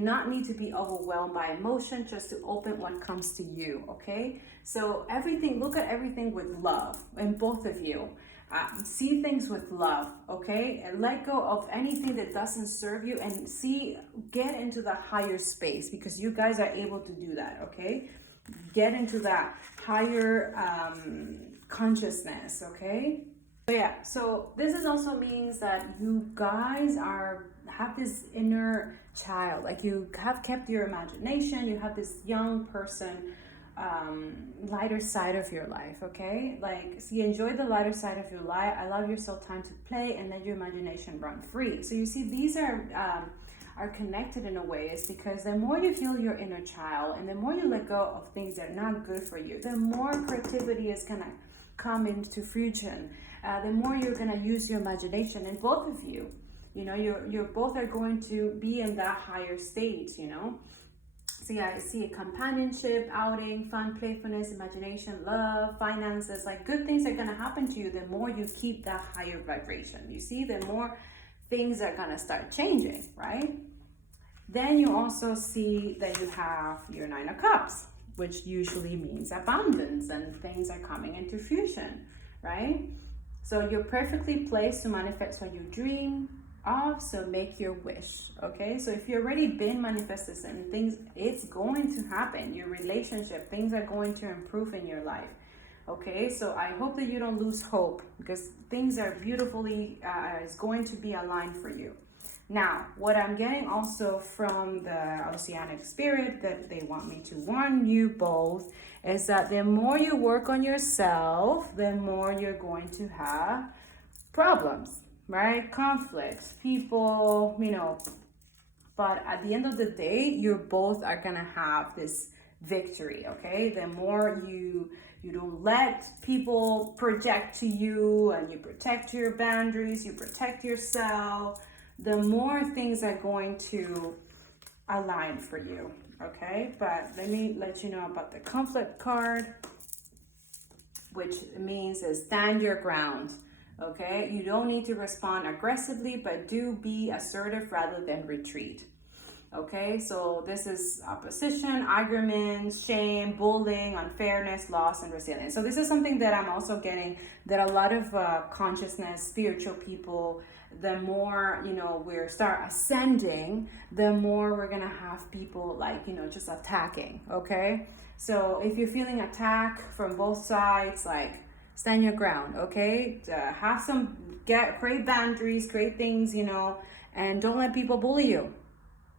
not need to be overwhelmed by emotion, just to open what comes to you, okay? So everything, look at everything with love, and both of you. See things with love, okay? And let go of anything that doesn't serve you, and get into the higher space, because you guys are able to do that, okay? Get into that higher consciousness, okay? So yeah, so this also means that you guys have this inner child, like you have kept your imagination, you have this young person, lighter side of your life, okay? Like, see, enjoy the lighter side of your life. Allow yourself time to play and let your imagination run free. So you see, these are connected in a way. It's because the more you feel your inner child and the more you let go of things that are not good for you, the more creativity is gonna come into fruition. The more you're gonna use your imagination, and both of you, you know, you're both are going to be in that higher state, you know. So yeah, I see a companionship, outing, fun, playfulness, imagination, love, finances, like good things are gonna happen to you the more you keep that higher vibration. You see, the more things are gonna start changing, right? Then you also see that you have your Nine of Cups, which usually means abundance and things are coming into fusion, right? So you're perfectly placed to manifest what you dream, off, so make your wish. Okay, so if you already been manifesting certain things, it's going to happen. Your relationship, things are going to improve in your life. Okay, so I hope that you don't lose hope, because things are beautifully is going to be aligned for you. Now, what I'm getting also from the Oceanic Spirit that they want me to warn you both is that the more you work on yourself, the more you're going to have problems, right? Conflicts, people, you know. But at the end of the day, you both are gonna have this victory, okay? The more you don't let people project to you, and you protect your boundaries, you protect yourself, the more things are going to align for you, okay? But let me let you know about the conflict card, which means is stand your ground, okay? You don't need to respond aggressively, but do be assertive rather than retreat. Okay, so this is opposition, arguments, shame, bullying, unfairness, loss, and resilience. So this is something that I'm also getting, that a lot of consciousness, spiritual people, the more, you know, we start ascending, the more we're gonna have people like, you know, just attacking, okay? So if you're feeling attack from both sides, like, stand your ground, okay? Create boundaries, create things, you know, and don't let people bully you.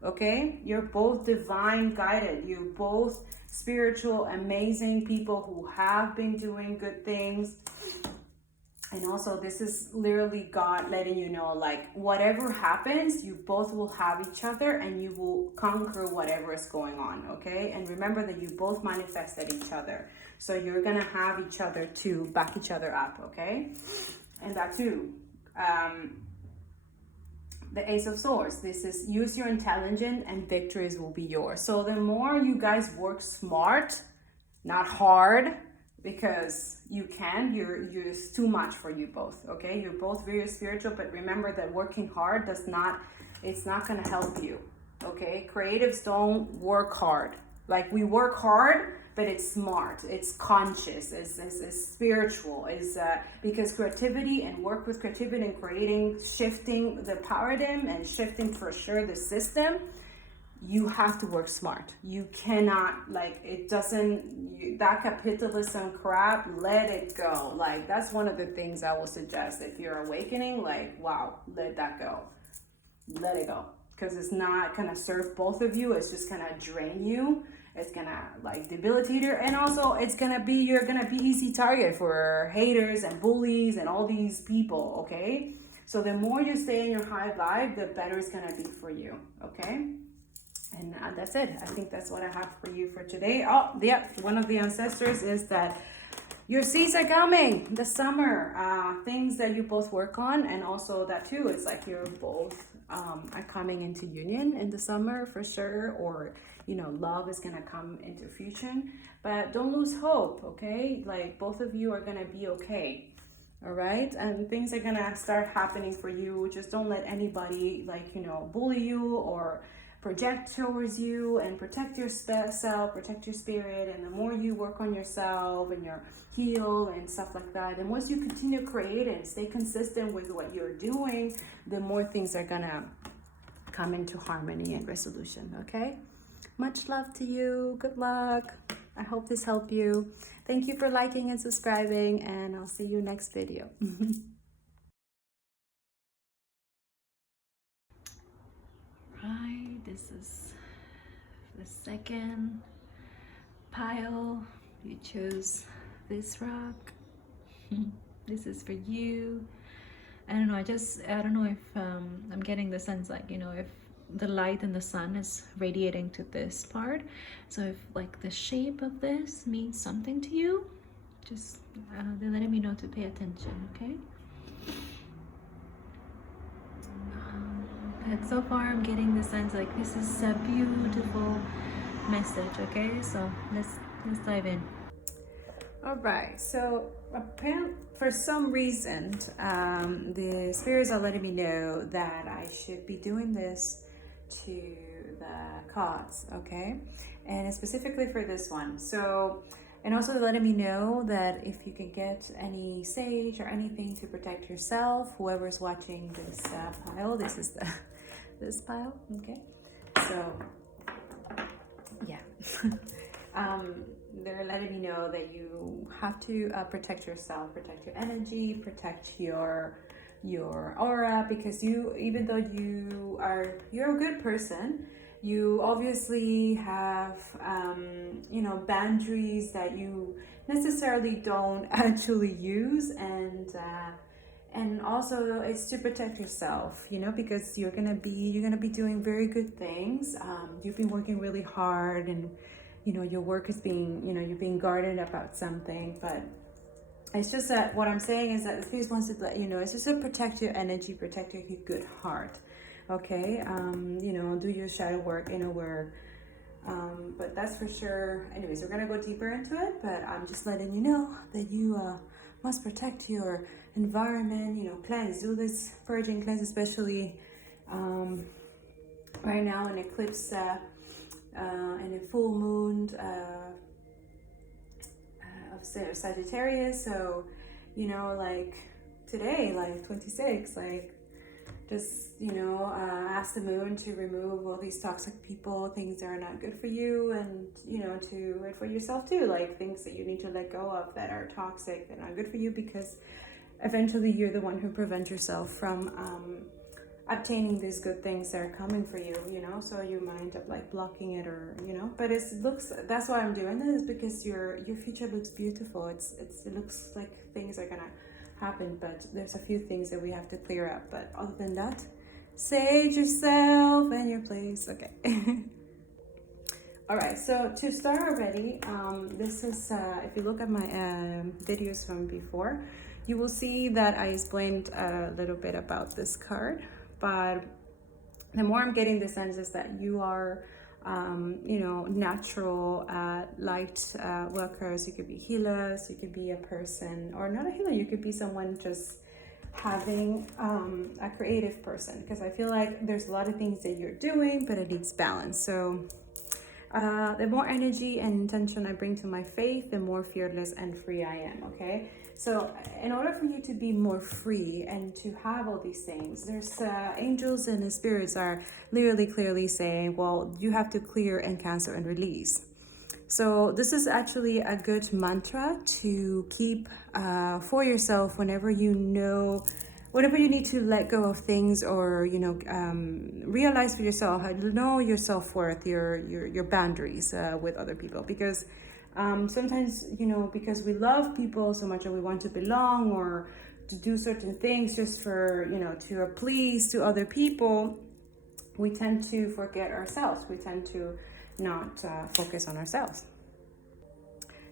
Okay, you're both divine guided. You're both spiritual, amazing people who have been doing good things. And also, this is literally God letting you know, like, whatever happens, you both will have each other and you will conquer whatever is going on, okay? And remember that you both manifested each other. So you're gonna have each other to back each other up, okay? And that too. The Ace of Swords, this is use your intelligence and victories will be yours. So the more you guys work smart, not hard, because you can, it's too much for you both, okay? You're both very spiritual, but remember that working hard it's not gonna help you, okay? Creatives don't work hard. Like, we work hard, but it's smart, it's conscious, it's spiritual, because creativity and work with creativity and creating, shifting the paradigm and shifting for sure the system, you have to work smart. You cannot, like, that capitalism crap, let it go. Like, that's one of the things I will suggest if you're awakening, like, wow, let that go. Let it go. Because it's not gonna serve both of you, it's just gonna drain you. It's gonna like debilitate her, and also you're gonna be easy target for haters and bullies and all these people, okay? So the more you stay in your high vibe, the better it's gonna be for you, okay? And that's it. I think that's what I have for you for today. Oh, yeah, one of the ancestors is that your seeds are coming, the summer, things that you both work on, and also that too, it's like you're both are coming into union in the summer for sure, or you know, love is gonna come into fusion. But don't lose hope, okay? Like, both of you are gonna be okay, all right? And things are gonna start happening for you. Just don't let anybody, like, you know, bully you or project towards you, and protect your self, protect your spirit. And the more you work on yourself and your heal and stuff like that, and once you continue creating and stay consistent with what you're doing, the more things are gonna come into harmony and resolution, okay? Much love to you. Good luck. I hope this helped you. Thank you for liking and subscribing, and I'll see you next video. Right, this is the second pile. You chose this rock. This is for you. I don't know, I don't know if I'm getting the sense, like, you know, if the light in the sun is radiating to this part. So if like the shape of this means something to you, just they're letting me know to pay attention, okay? But so far I'm getting the sense like this is a beautiful message, okay? So let's dive in. All right, so apparently for some reason the spirits are letting me know that I should be doing this to the cards, okay? And specifically for this one. So And also letting me know that if you can get any sage or anything to protect yourself, whoever's watching this pile, this is the this pile, okay? So yeah. They're letting me know that you have to protect yourself, protect your energy, protect your aura, because you, even though you're a good person, you obviously have you know, boundaries that you necessarily don't actually use, and also it's to protect yourself, you know, because you're gonna be doing very good things. You've been working really hard, and you know, your work is being, you know, you're being guarded about something, but it's just that what I'm saying is that the Spirit wants to let you know, it's just to protect your energy, protect your good heart, okay? You know, do your shadow work, inner work, but that's for sure. Anyways, we're gonna go deeper into it, but I'm just letting you know that you must protect your environment, you know, cleanse, do this purging cleanse, especially right now in eclipse, and a full moon of Sagittarius. So, you know, like today, like 26, like just, you know, ask the moon to remove all these toxic people, things that are not good for you, and, you know, and for yourself too, like things that you need to let go of that are toxic, that are not good for you, because eventually you're the one who prevents yourself from obtaining these good things that are coming for you, you know. So you might end up like blocking it, or, you know, but that's why I'm doing this, because your future looks beautiful. It looks like things are gonna happen, but there's a few things that we have to clear up. But other than that, sage yourself and your place, okay? All right, so to start already, this is if you look at my videos from before, you will see that I explained a little bit about this card. But the more I'm getting the sense is that you are, you know, natural light workers. You could be healers, you could be a person, or not a healer, you could be someone just having a creative person, because I feel like there's a lot of things that you're doing, but it needs balance. So the more energy and intention I bring to my faith, the more fearless and free I am, okay? So in order for you to be more free and to have all these things, there's angels and the spirits are literally clearly saying, well, you have to clear and cancel and release. So this is actually a good mantra to keep for yourself whenever you need to let go of things, or, you know, realize for yourself, how to know your self-worth, your boundaries with other people. Because sometimes, you know, because we love people so much and we want to belong or to do certain things just for, you know, to please to other people, we tend to forget ourselves. We tend to not focus on ourselves.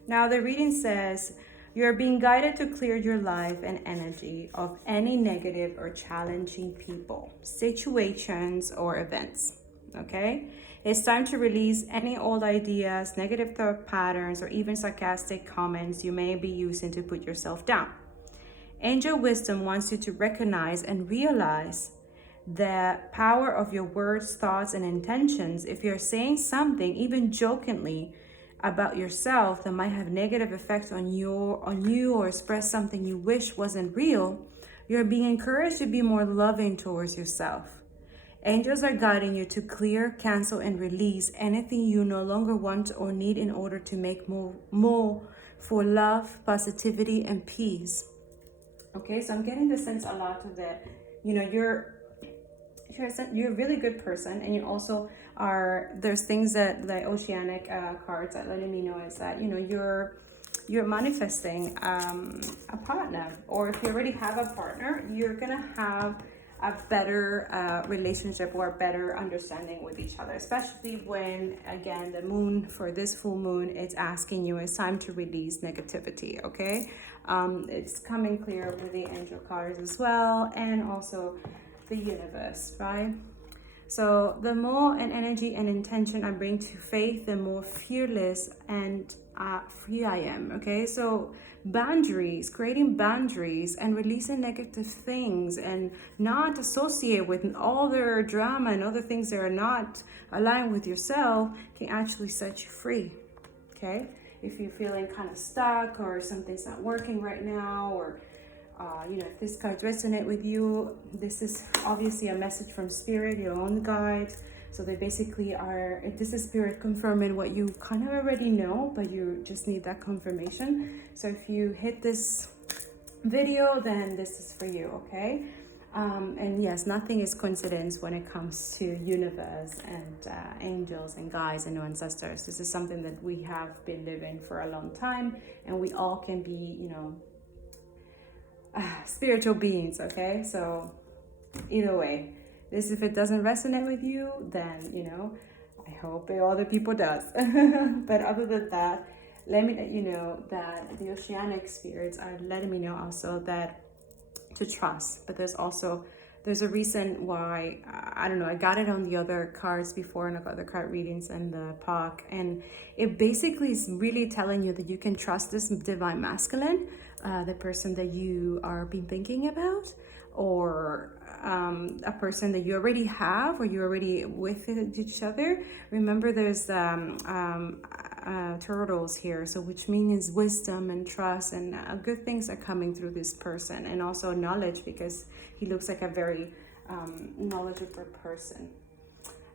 Now the reading says, you're being guided to clear your life and energy of any negative or challenging people, situations, or events, okay? It's time to release any old ideas, negative thought patterns, or even sarcastic comments you may be using to put yourself down. Angel wisdom wants you to recognize and realize the power of your words, thoughts, and intentions. If you're saying something, even jokingly, about yourself that might have negative effects on you, or express something you wish wasn't real, you're being encouraged to be more loving towards yourself. Angels are guiding you to clear, cancel, and release anything you no longer want or need in order to make more for love, positivity, and peace. Okay, so I'm getting the sense a lot of that. You know, you're a really good person, and you also are, there's things that the oceanic cards are letting me know is that, you know, you're manifesting a partner, or if you already have a partner, you're gonna have a better relationship or a better understanding with each other, especially when, again, the moon for this full moon, it's asking you, it's time to release negativity, okay? It's coming clear with the angel cards as well, and also the universe, right? So the more an energy and intention I bring to faith, the more fearless and free I am, okay? So boundaries, creating boundaries and releasing negative things, and not associate with all their drama and other things that are not aligned with yourself, can actually set you free, okay? if you're feeling kind of stuck or something's not working right now, or you know, if this card resonates with you, this is obviously a message from spirit, your own guides. So they basically are, this is spirit confirming what you kind of already know, but you just need that confirmation. So if you hit this video, then this is for you, okay? And yes, nothing is coincidence when it comes to universe and angels and guides and ancestors. This is something that we have been living for a long time, and we all can be, you know, spiritual beings, okay? So either way, this, if it doesn't resonate with you, then, you know, I hope other people does. But other than that, let me let you know that the oceanic spirits are letting me know also that to trust. But there's a reason why, I don't know, I got it on the other cards before, and I got the card readings and the POC, and it basically is really telling you that you can trust this divine masculine, the person that you are been thinking about, or a person that you already have, or you're already with each other. Remember, there's turtles here, so which means wisdom and trust, and good things are coming through this person, and also knowledge, because he looks like a very knowledgeable person.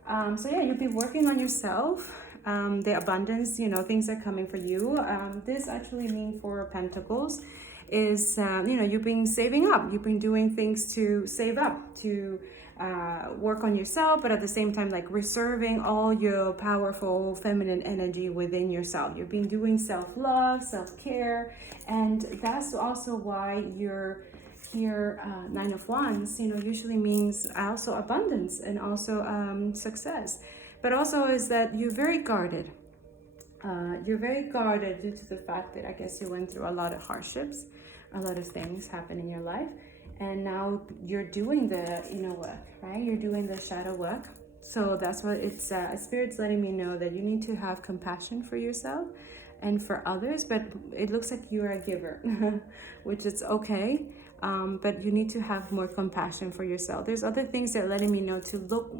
So yeah, you'll be working on yourself. The abundance, you know, things are coming for you. This actually means Four of Pentacles is, you know, you've been saving up. You've been doing things to save up, to work on yourself, but at the same time, like reserving all your powerful feminine energy within yourself. You've been doing self-love, self-care, and that's also why you're here. Nine of Wands, you know, usually means also abundance and also success, but also is that you're very guarded. You're very guarded due to the fact that I guess you went through a lot of hardships, a lot of things happen in your life, and now you're doing the inner work, right? You're doing the shadow work. So that's what it's Spirit's letting me know, that you need to have compassion for yourself and for others, but it looks like you are a giver, which is okay. But you need to have more compassion for yourself. There's other things that are letting me know to look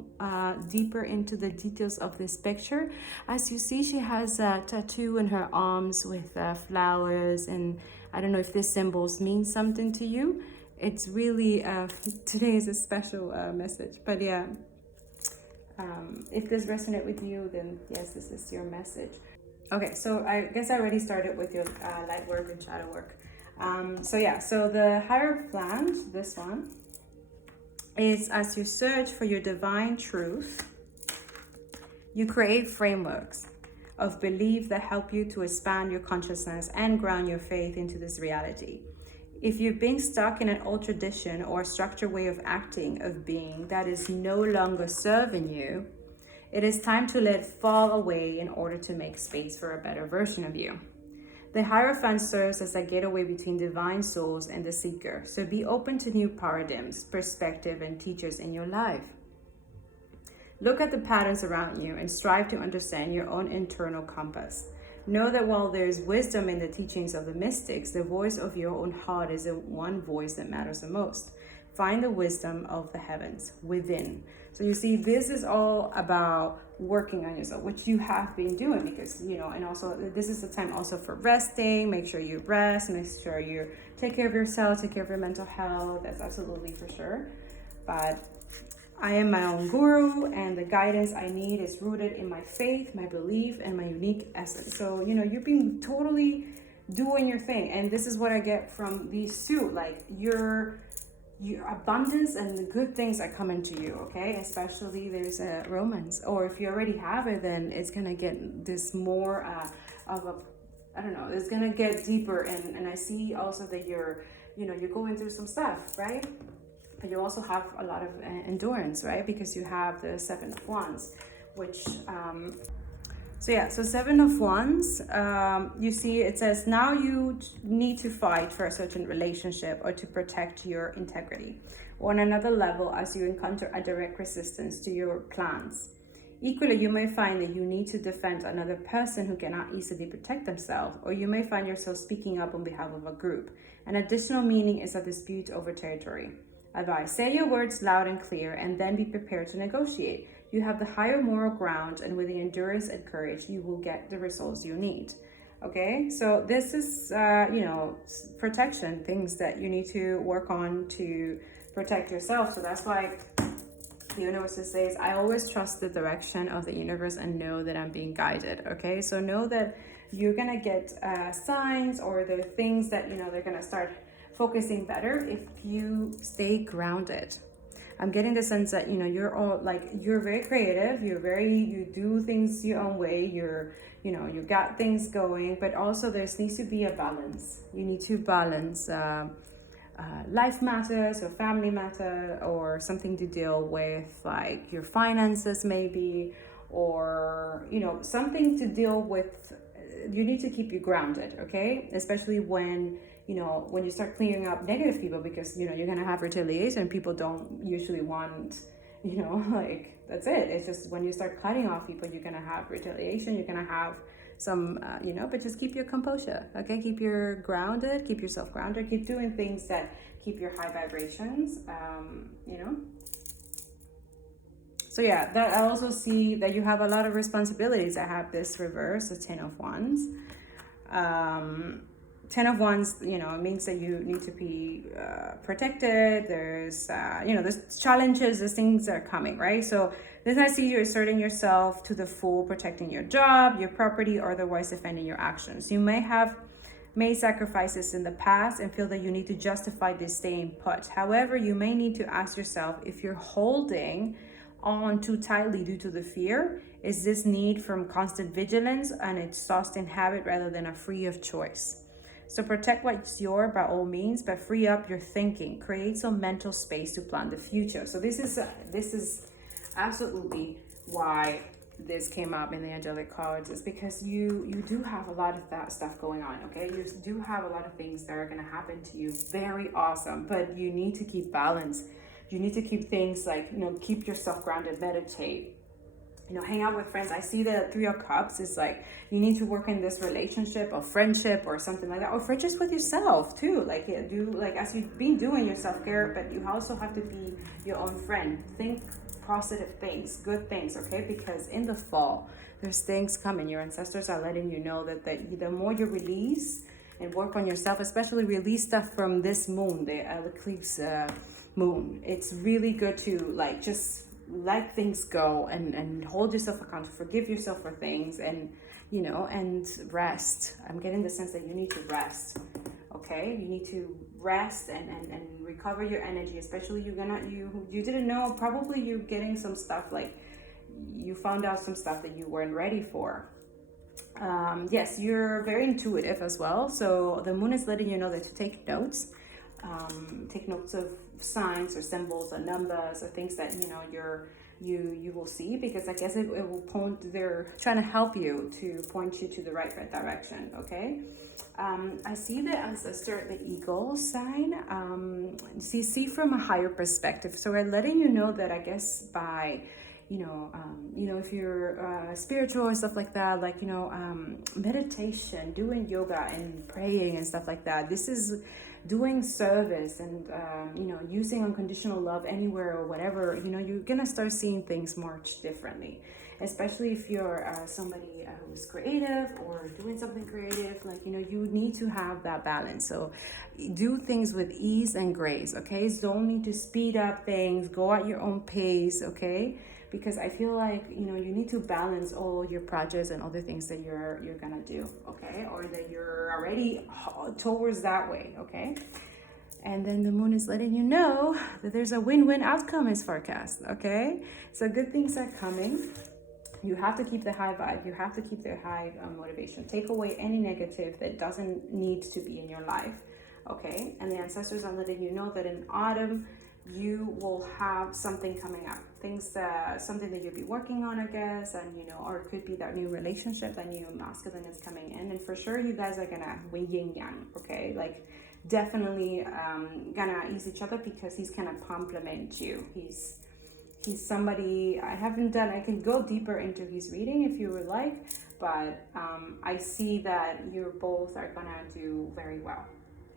deeper into the details of this picture. As you see, she has a tattoo in her arms with flowers, and I don't know if this symbols mean something to you. It's really, today is a special message, but yeah, if this resonates with you, then yes, this is your message. Okay, so I guess I already started with your light work and shadow work. So yeah, so the Hierophant, this one, is as you search for your divine truth, you create frameworks of belief that help you to expand your consciousness and ground your faith into this reality. If you've been stuck in an old tradition or structured way of acting, of being, that is no longer serving you, it is time to let it fall away in order to make space for a better version of you. The Hierophant serves as a gateway between divine souls and the seeker, so be open to new paradigms, perspective, and teachers in your life. Look at the patterns around you and strive to understand your own internal compass. Know that while there is wisdom in the teachings of the mystics, the voice of your own heart is the one voice that matters the most. Find the wisdom of the heavens within. So you see, this is all about working on yourself, which you have been doing, because, you know, and also this is the time also for resting. Make sure you rest, make sure you take care of yourself, take care of your mental health. That's absolutely for sure. But I am my own guru, and the guidance I need is rooted in my faith, my belief, and my unique essence. So, you know, you've been totally doing your thing. And this is what I get from these two, like your abundance and the good things are coming to you, okay? Especially there's a romance, or if you already have it, then it's gonna get this more of a, I don't know, it's gonna get deeper. And I see also that you're going through some stuff, right? But you also have a lot of endurance, right? Because you have the Seven of Wands, which so Seven of Wands, you see it says now you need to fight for a certain relationship or to protect your integrity. Or on another level, as you encounter a direct resistance to your plans. Equally, you may find that you need to defend another person who cannot easily protect themselves, or you may find yourself speaking up on behalf of a group. An additional meaning is a dispute over territory. Advice: say your words loud and clear, and then be prepared to negotiate. You have the higher moral ground, and with the endurance and courage, you will get the results you need. Okay, so this is, you know, protection, things that you need to work on to protect yourself. So that's why the universe says, I always trust the direction of the universe and know that I'm being guided. Okay, so know that you're gonna get signs, or the things that, you know, they're gonna start focusing better if you stay grounded. I'm getting the sense that, you know, you're all like, you're very creative, you do things your own way, you know, you got things going, but also there needs to be a balance. You need to balance life matters or family matter, or something to deal with like your finances maybe, or, you know, something to deal with. You need to keep you grounded, okay? Especially when, you know, when you start clearing up negative people, because, you know, you're gonna have retaliation. People don't usually want, you know, like, that's it. It's just when you start cutting off people, you're gonna have retaliation. You're gonna have some, you know, but just keep your composure, okay? Keep your grounded, keep yourself grounded, keep doing things that keep your high vibrations, you know? So yeah, that I also see that you have a lot of responsibilities. I have this reverse, the 10 of Wands. 10 of Wands, you know, it means that you need to be protected. There's, you know, there's challenges, there's things that are coming, right? So then I see you asserting yourself to the full, protecting your job, your property, or otherwise defending your actions. You may have made sacrifices in the past and feel that you need to justify this staying put. However, you may need to ask yourself if you're holding on too tightly due to the fear. Is this need from constant vigilance and exhausting habit rather than a free of choice? So protect what's yours by all means, but free up your thinking. Create some mental space to plan the future. So this is absolutely why this came up in the angelic cards, is because you do have a lot of that stuff going on, okay? You do have a lot of things that are going to happen to you. Very awesome, but you need to keep balance. You need to keep things like, you know, keep yourself grounded, meditate, you know, hang out with friends. I see the 3 of Cups is like, you need to work in this relationship or friendship or something like that, or friendships with yourself too. Like, do like, as you've been doing your self-care, but you also have to be your own friend. Think positive things, good things, okay? Because in the fall, there's things coming. Your ancestors are letting you know that the more you release and work on yourself, especially release stuff from this moon, the eclipse moon. It's really good to like just let things go and hold yourself accountable, forgive yourself for things, and, you know, and rest. I'm getting the sense that you need to rest, okay? You need to rest and recover your energy, especially you didn't know, probably you're getting some stuff, like you found out some stuff that you weren't ready for. Yes, you're very intuitive as well, so the moon is letting you know that to take notes. Take notes of signs or symbols or numbers or things that, you know, you will see, because I guess it will point, they're trying to help you to point you to the right direction, okay? I see the ancestor, the eagle sign, see from a higher perspective. So we're letting you know that, I guess, by, you know, if you're spiritual or stuff like that, like, you know, meditation, doing yoga and praying and stuff like that. This is doing service and, you know, using unconditional love anywhere or whatever. You know, you're gonna start seeing things much differently, especially if you're somebody who's creative or doing something creative. Like, you know, you need to have that balance. So do things with ease and grace, okay? So don't need to speed up things, go at your own pace, okay? Because I feel like, you know, you need to balance all your projects and other things that you're gonna do, okay? Or that you're already towards that way, okay? And then the moon is letting you know that there's a win-win outcome is forecast, okay? So good things are coming. You have to keep the high vibe. You have to keep the high motivation. Take away any negative that doesn't need to be in your life, okay? And the ancestors are letting you know that in autumn, you will have something coming up, something that you'll be working on, I guess, and, you know, or it could be that new relationship, that new masculine is coming in, and for sure you guys are gonna win yin yang, okay? Like, definitely gonna ease each other, because he's gonna complement you. He's somebody I can go deeper into his reading if you would like, but I see that you both are gonna do very well,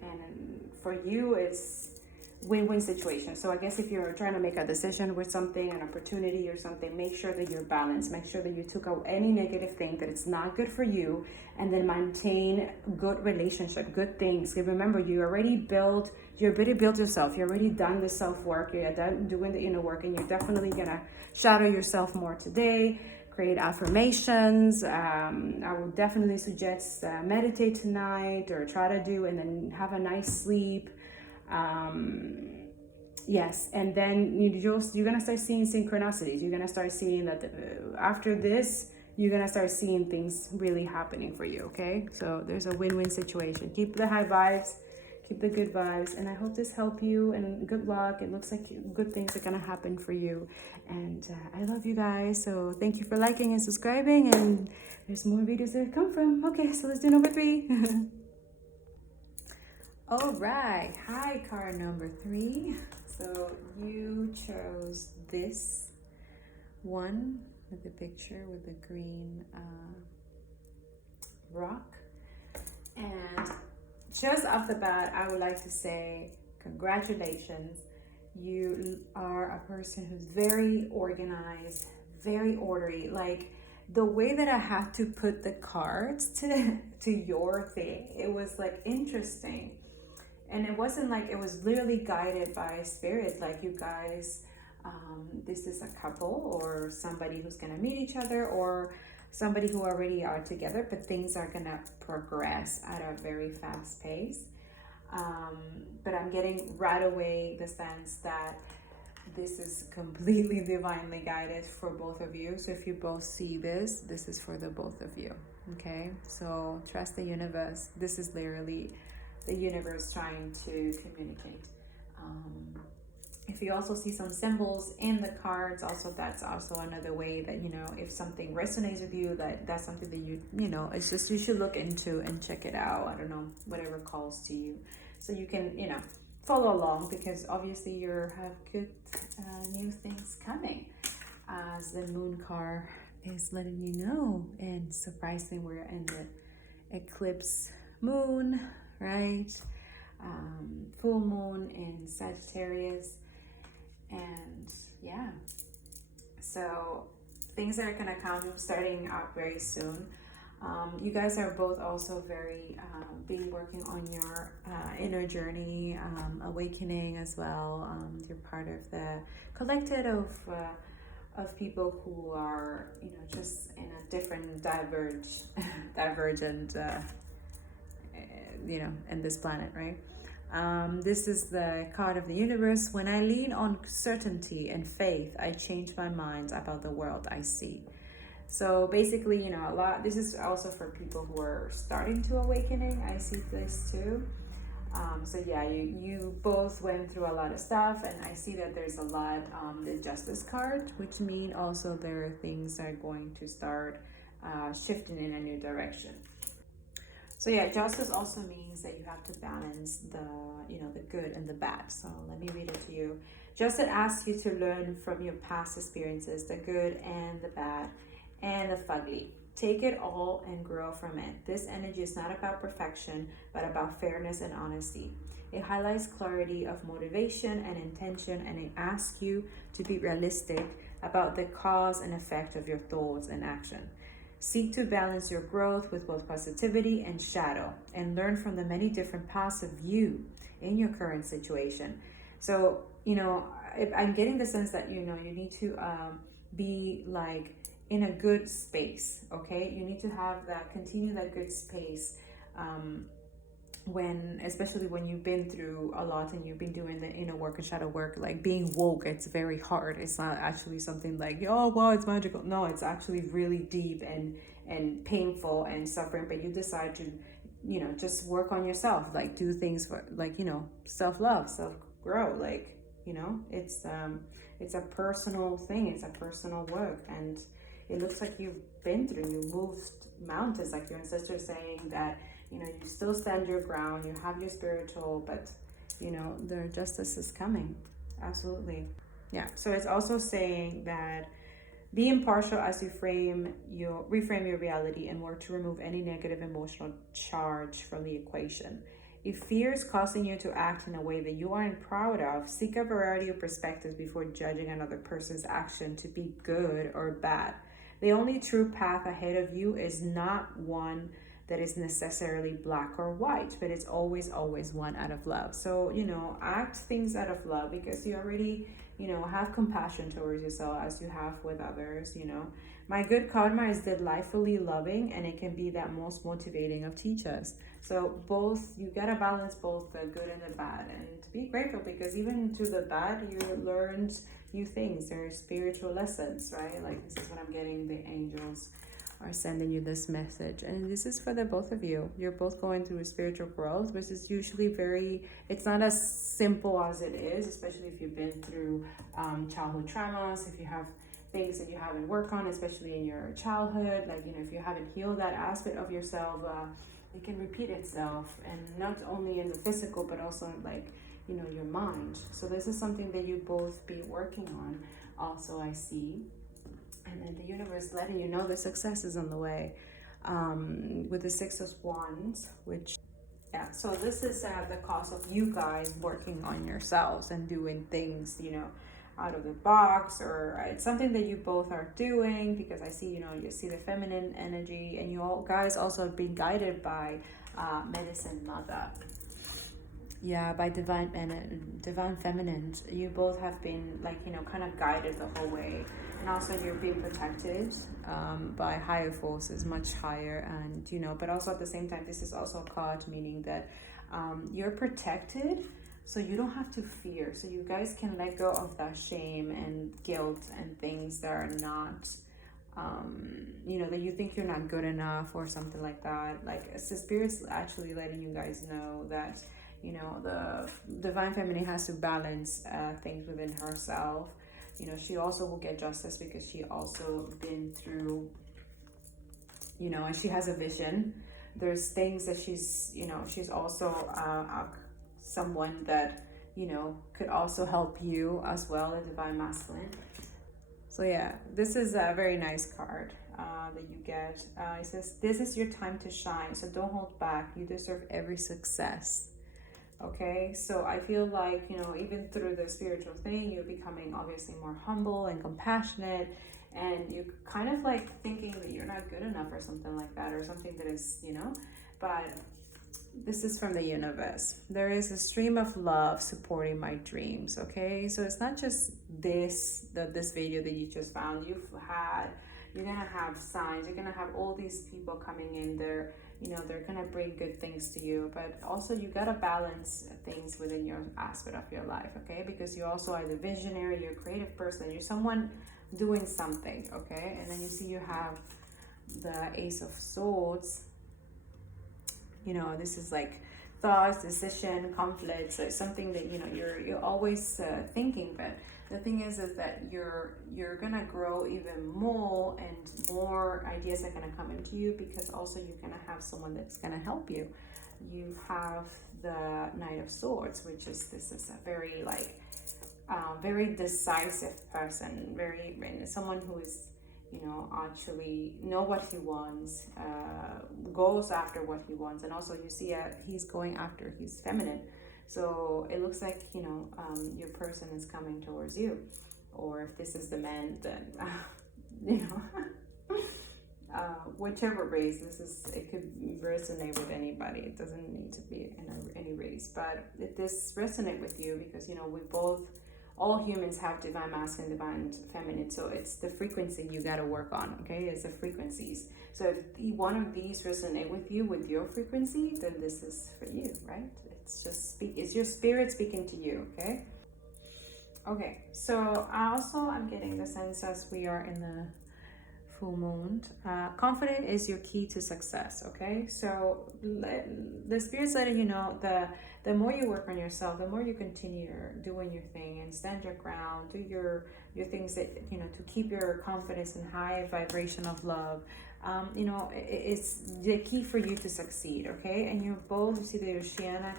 and for you it's win-win situation. So I guess if you're trying to make a decision with something, an opportunity or something, make sure that you're balanced. Make sure that you took out any negative thing that it's not good for you, and then maintain good relationship, good things. Remember, you already built yourself. You already done the self-work. You're done doing the inner work, and you're definitely gonna shadow yourself more today. Create affirmations. I would definitely suggest meditate tonight, or try to do, and then have a nice sleep. Yes, and then you're gonna start seeing synchronicities. You're gonna start seeing that after this, you're gonna start seeing things really happening for you. Okay, so there's a win-win situation. Keep the high vibes, keep the good vibes, and I hope this helped you, and good luck. It looks like good things are gonna happen for you, and I love you guys. So thank you for liking and subscribing, and there's more videos that come from. Okay, so let's do number 3. All right, hi, card number 3. So you chose this one with the picture with the green rock. And just off the bat, I would like to say congratulations. You are a person who's very organized, very orderly. Like, the way that I have to put the cards to your thing, it was like interesting. And it wasn't like, it was literally guided by spirit, like you guys, this is a couple or somebody who's gonna meet each other, or somebody who already are together, but things are gonna progress at a very fast pace. But I'm getting right away the sense that this is completely divinely guided for both of you. So if you both see this, this is for the both of you, okay? So trust the universe. This is literally the universe trying to communicate. If you also see some symbols in the cards, also that's also another way that, you know, if something resonates with you, that's something that you know, it's just, you should look into and check it out. I don't know, whatever calls to you, so you can, you know, follow along, because obviously you have good new things coming, as the moon card is letting you know. And surprisingly, we're in the eclipse moon, right? Full moon in Sagittarius, and yeah, so things are gonna come starting out very soon. You guys are both also very being working on your inner journey, awakening as well. You're part of the collective of people who are, you know, just in a different divergent you know, in this planet, right? This is the card of the universe. When I lean on certainty and faith, I change my mind about the world I see. So basically, you know, this is also for people who are starting to awakening. I see this too. So yeah, you both went through a lot of stuff, and I see that there's a lot, the Justice card, which mean also there are things that are going to start shifting in a new direction. So yeah, justice also means that you have to balance the, you know, the good and the bad. So let me read it to you. Justice asks you to learn from your past experiences, the good and the bad and the fugly. Take it all and grow from it. This energy is not about perfection, but about fairness and honesty. It highlights clarity of motivation and intention, and it asks you to be realistic about the cause and effect of your thoughts and action. Seek to balance your growth with both positivity and shadow, and learn from the many different paths of you in your current situation. So, you know, I'm getting the sense that, you know, you need to be like in a good space, okay? You need to have that, continue that good space, especially when you've been through a lot and you've been doing the inner work and shadow work. Like being woke, it's very hard. It's not actually something like, oh wow, it's magical. No, it's actually really deep and painful and suffering, but you decide to, you know, just work on yourself, like do things for, like, you know, self-love, self-grow, like, you know, it's a personal thing, it's a personal work. And it looks like you've been through, you moved mountains, like your ancestors saying that, you know, you still stand your ground, you have your spiritual, but, you know, the justice is coming. Absolutely. Yeah. So it's also saying that be impartial as you reframe your reality, and work to remove any negative emotional charge from the equation. If fear is causing you to act in a way that you aren't proud of, seek a variety of perspectives before judging another person's action to be good or bad. The only true path ahead of you is not one that is necessarily black or white, but it's always one out of love. So, act things out of love, because you already, have compassion towards yourself as you have with others. My good karma is delightfully loving, and it can be that most motivating of teachers. So both, you gotta balance both the good and the bad, and to be grateful, because even through the bad, you learned new things. There are spiritual lessons, right? Like, this is what I'm getting. The angels are sending you this message, and this is for the both of you. You're both going through a spiritual growth, which is usually it's not as simple as it is, especially if you've been through childhood traumas, if you have things that you haven't worked on, especially in your childhood, like, if you haven't healed that aspect of yourself, it can repeat itself, and not only in the physical, but also like, your mind. So this is something that you both be working on also, I see. And then the universe letting you know the success is on the way, with the Six of Wands, which, yeah, so this is the cause of you guys working on yourselves and doing things, out of the box, or it's something that you both are doing, because I see, you see the feminine energy, and you all guys also have been guided by Medicine Mother. Yeah, by divine feminine. You both have been, like, kind of guided the whole way. And also you're being protected by higher forces, much higher. And, but also at the same time, this is also a card meaning that you're protected, so you don't have to fear. So you guys can let go of that shame and guilt and things that are not, that you think you're not good enough or something like that. Like, the Spirit's actually letting you guys know that, the divine feminine has to balance things within herself. She also will get justice, because she also been through, and she has a vision. There's things that she's also someone that, could also help you as well, the divine masculine. So yeah, this is a very nice card that you get. It says, this is your time to shine, so don't hold back. You deserve every success. Okay, so I feel like, even through the spiritual thing, you're becoming obviously more humble and compassionate, and you're kind of like thinking that you're not good enough or something like that, or something that is, but this is from the universe. There is a stream of love supporting my dreams. Okay, so it's not just this video that you just found. You're gonna have signs. You're gonna have all these people coming in there. They're gonna bring good things to you, but also you gotta balance things within your aspect of your life, okay? Because you also are the visionary, you're a creative person, you're someone doing something, okay? And then you see you have the Ace of Swords. This is like thoughts, decision, conflict. So it's something that you're always thinking, but the thing is that you're gonna grow even more, and more ideas are gonna come into you, because also you're gonna have someone that's gonna help you. You have the Knight of Swords, which is, this is a very very decisive person, someone who is actually know what he wants, goes after what he wants, and also you see he's going after his feminine. So it looks like, your person is coming towards you, or if this is the man, then, whichever race, it could resonate with anybody. It doesn't need to be in any race, but if this resonate with you, because, all humans have divine masculine, divine feminine. So it's the frequency you got to work on, okay? It's the frequencies. So if one of these resonate with you, with your frequency, then this is for you, right? It's your spirit speaking to you, okay? Okay, so I'm getting the sense, as we are in the full moon, confidence is your key to success, okay? So the spirit's letting you know the more you work on yourself, the more you continue doing your thing and stand your ground, do your things that, to keep your confidence in high vibration of love, it's the key for you to succeed, okay? And you're both, you see the oceanic,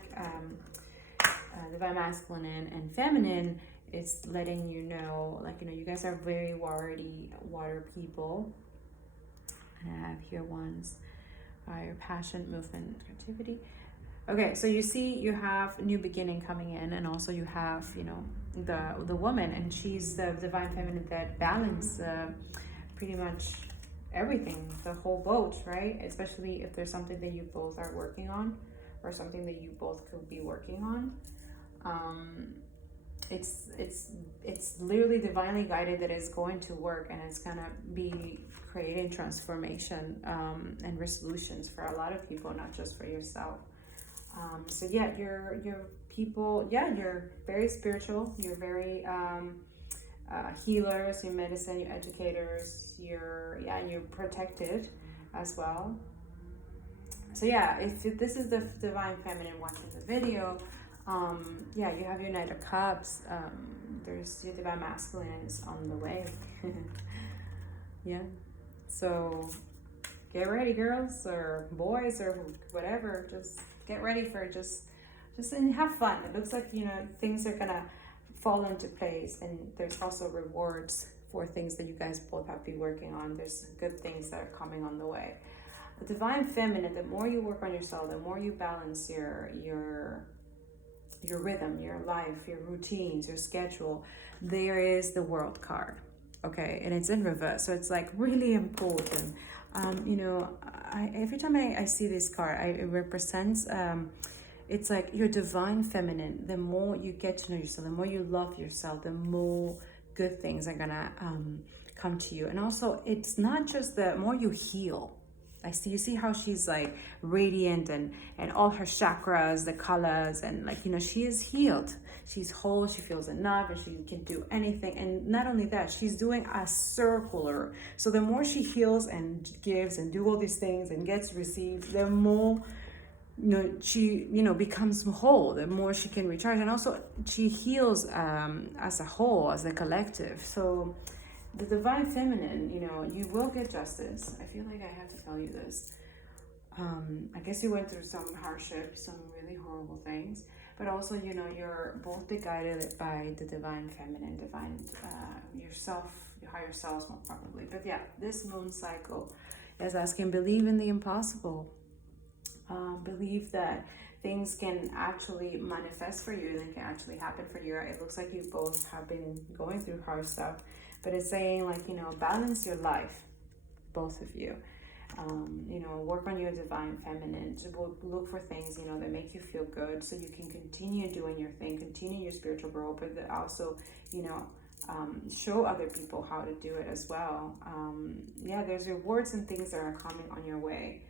divine masculine and feminine. It's letting you know, like, you guys are very water people. And I have here ones, fire, passion, movement, creativity. Okay, so you see, you have new beginning coming in, and also you have, you know, the woman, and she's the divine feminine that balance pretty much everything, the whole boat, right? Especially if there's something that you both are working on, or something that you both could be working on. It's literally divinely guided that it's going to work, and it's gonna be creating transformation and resolutions for a lot of people, not just for yourself. So yeah, you're people, yeah, you're very spiritual, you're very healers, you're medicine, you're educators, you're protected as well. So yeah, if this is the divine feminine watching the video, yeah, you have your Knight of Cups, there's your divine masculine is on the way. Yeah, so get ready, girls or boys or whatever, just get ready for it, just and have fun. It looks like, you know, things are gonna fall into place, and there's also rewards for things that you guys both have to be working on. There's good things that are coming on the way. The divine feminine, the more you work on yourself, the more you balance your rhythm, your life, your routines, your schedule, there is the World card, okay? And it's in reverse, so it's like really important. You know, every time I see this card, it represents, it's like your divine feminine. The more you get to know yourself, the more you love yourself, the more good things are gonna come to you. And also, it's not just the more you heal. You see how she's like radiant, and all her chakras, the colors, and like, you know, she is healed. She's whole, she feels enough, and she can do anything. And not only that, she's doing a circular. So the more she heals and gives and do all these things and gets received, the more, you know, she, you know, becomes whole, the more she can recharge. And also she heals as a whole, as a collective. So the divine feminine, you know, you will get justice. I feel like I have to tell you this. I guess you went through some hardship, some really horrible things, but also, you know, you're both guided by the divine feminine, yourself, your higher selves, more probably. But yeah, this moon cycle is asking, believe in the impossible. Believe that things can actually manifest for you, and can actually happen for you. It looks like you both have been going through hard stuff, but it's saying, like, you know, balance your life, both of you. You know, work on your divine feminine. Just look for things, you know, that make you feel good, so you can continue doing your thing, continue your spiritual growth, but also, you know, show other people how to do it as well. Yeah, there's rewards and things that are coming on your way.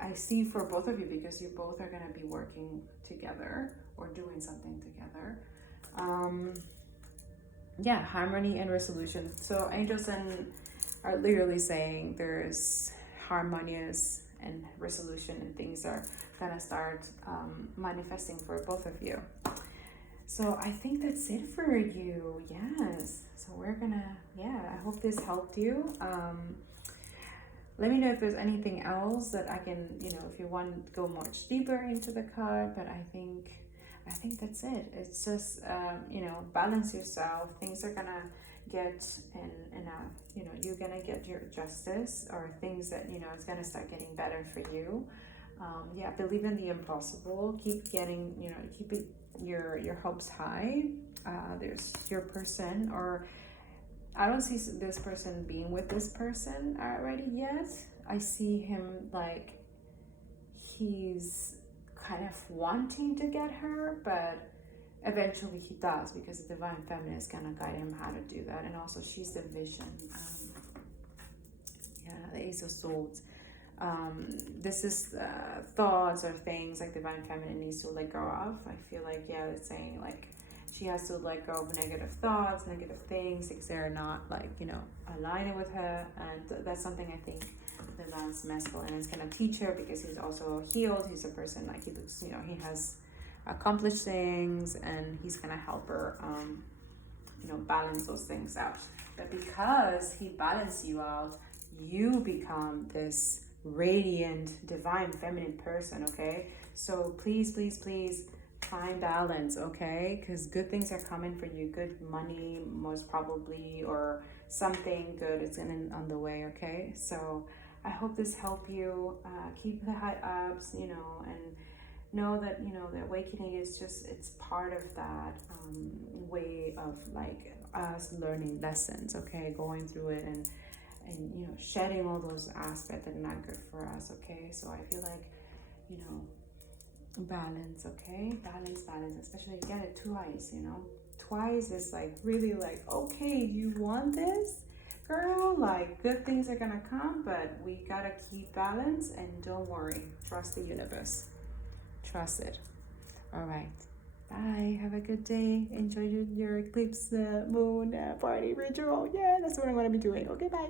I see for both of you, because you both are going to be working together or doing something together. Yeah, harmony and resolution. So angels are literally saying there's harmonious and resolution, and things are going to start manifesting for both of you. So I think that's it for you. Yes. So we're gonna, yeah, I hope this helped you. Let me know if there's anything else that I can, you know, if you want to go much deeper into the card, but I think that's it. It's just, you know, balance yourself. Things are gonna get in a, you know, you're gonna get your justice, or things that, you know, it's gonna start getting better for you. Yeah, believe in the impossible. Keep getting, you know, keep your hopes high. There's your person, or I don't see this person being with this person already yet. I see him like he's kind of wanting to get her, but eventually he does, because the divine feminine is gonna guide him how to do that. And also, she's the vision. Yeah, the Ace of Swords. This is thoughts or things like divine feminine needs to let go of. I feel like, yeah, it's saying like she has to let go of negative thoughts, negative things, because they're not, like, you know, aligning with her. And that's something I think the divine's masculine is going to teach her, because he's also healed. He's a person, like, he looks, you know, he has accomplished things, and he's going to help her, you know, balance those things out. But because he balanced you out, you become this radiant, divine, feminine person, okay? So please, please, please find balance, okay? Because good things are coming for you. Good money, most probably, or something good is on the way, okay? So I hope this helped you. Keep the high ups, you know, and know that, you know, the awakening is just, it's part of that way of like us learning lessons, okay, going through it and you know, shedding all those aspects that are not good for us, okay? So I feel like, you know, balance, okay? Balance, especially you get it twice, you know? Twice is like really like, okay, you want this? Girl, like good things are gonna come, but we gotta keep balance and don't worry. Trust the universe. Trust it. All right. Bye. Have a good day. Enjoy your eclipse moon party ritual. Yeah, that's what I'm going to be doing. Okay, bye.